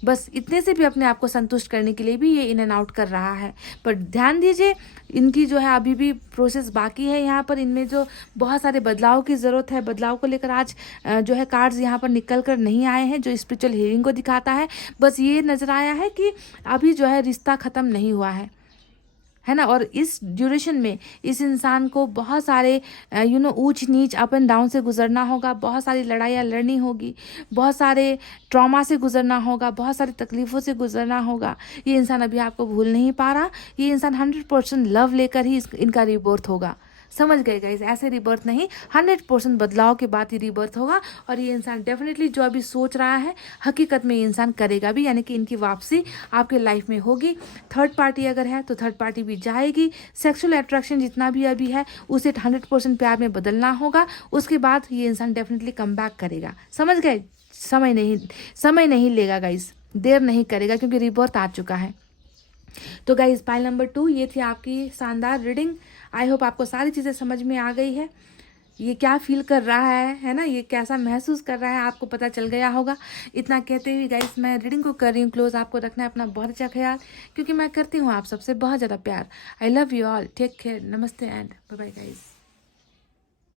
बस इतने से भी अपने आप को संतुष्ट करने के लिए भी ये इन एंड आउट कर रहा है। पर ध्यान दीजिए, इनकी जो है अभी भी प्रोसेस बाकी है। यहाँ पर इनमें जो बहुत सारे बदलाव की ज़रूरत है, बदलाव को लेकर आज जो है कार्ड्स यहाँ पर निकल कर नहीं आए हैं जो स्पिरिचुअल हीलिंग को दिखाता है। बस ये नज़र आया है कि अभी जो है रिश्ता ख़त्म नहीं हुआ है ना। और इस ड्यूरेशन में इस इंसान को बहुत सारे ऊंच नीच अप एंड डाउन से गुजरना होगा, बहुत सारी लड़ाइयाँ लड़नी होगी, बहुत सारे ट्रॉमा से गुजरना होगा, बहुत सारी तकलीफ़ों से गुजरना होगा। ये इंसान अभी आपको भूल नहीं पा रहा। ये इंसान 100% लव लेकर ही इनका रीबर्थ होगा। समझ गए गाइस? ऐसे रीबर्थ नहीं, 100% बदलाव के बाद ही रीबर्थ होगा। और ये इंसान डेफिनेटली जो अभी सोच रहा है हकीकत में ये इंसान करेगा भी, यानी कि इनकी वापसी आपके लाइफ में होगी। थर्ड पार्टी अगर है तो थर्ड पार्टी भी जाएगी। सेक्सुअल अट्रैक्शन जितना भी अभी है उसे 100% प्यार में बदलना होगा। उसके बाद ये इंसान डेफिनेटली कम बैक करेगा। समझ गए? समय नहीं लेगा गाइस, देर नहीं करेगा क्योंकि रीबर्थ आ चुका है। तो गाइस पाइल नंबर 2 ये थी आपकी शानदार रीडिंग। आई होप आपको सारी चीज़ें समझ में आ गई है। ये क्या फील कर रहा है ना, ये कैसा महसूस कर रहा है आपको पता चल गया होगा। इतना कहते हुए गाइस मैं रीडिंग को कर रही हूँ क्लोज। आपको रखना है अपना बहुत अच्छा ख्याल, क्योंकि मैं करती हूँ आप सबसे बहुत ज़्यादा प्यार। I love you all, take care, नमस्ते एंड बाय बाय गाइस।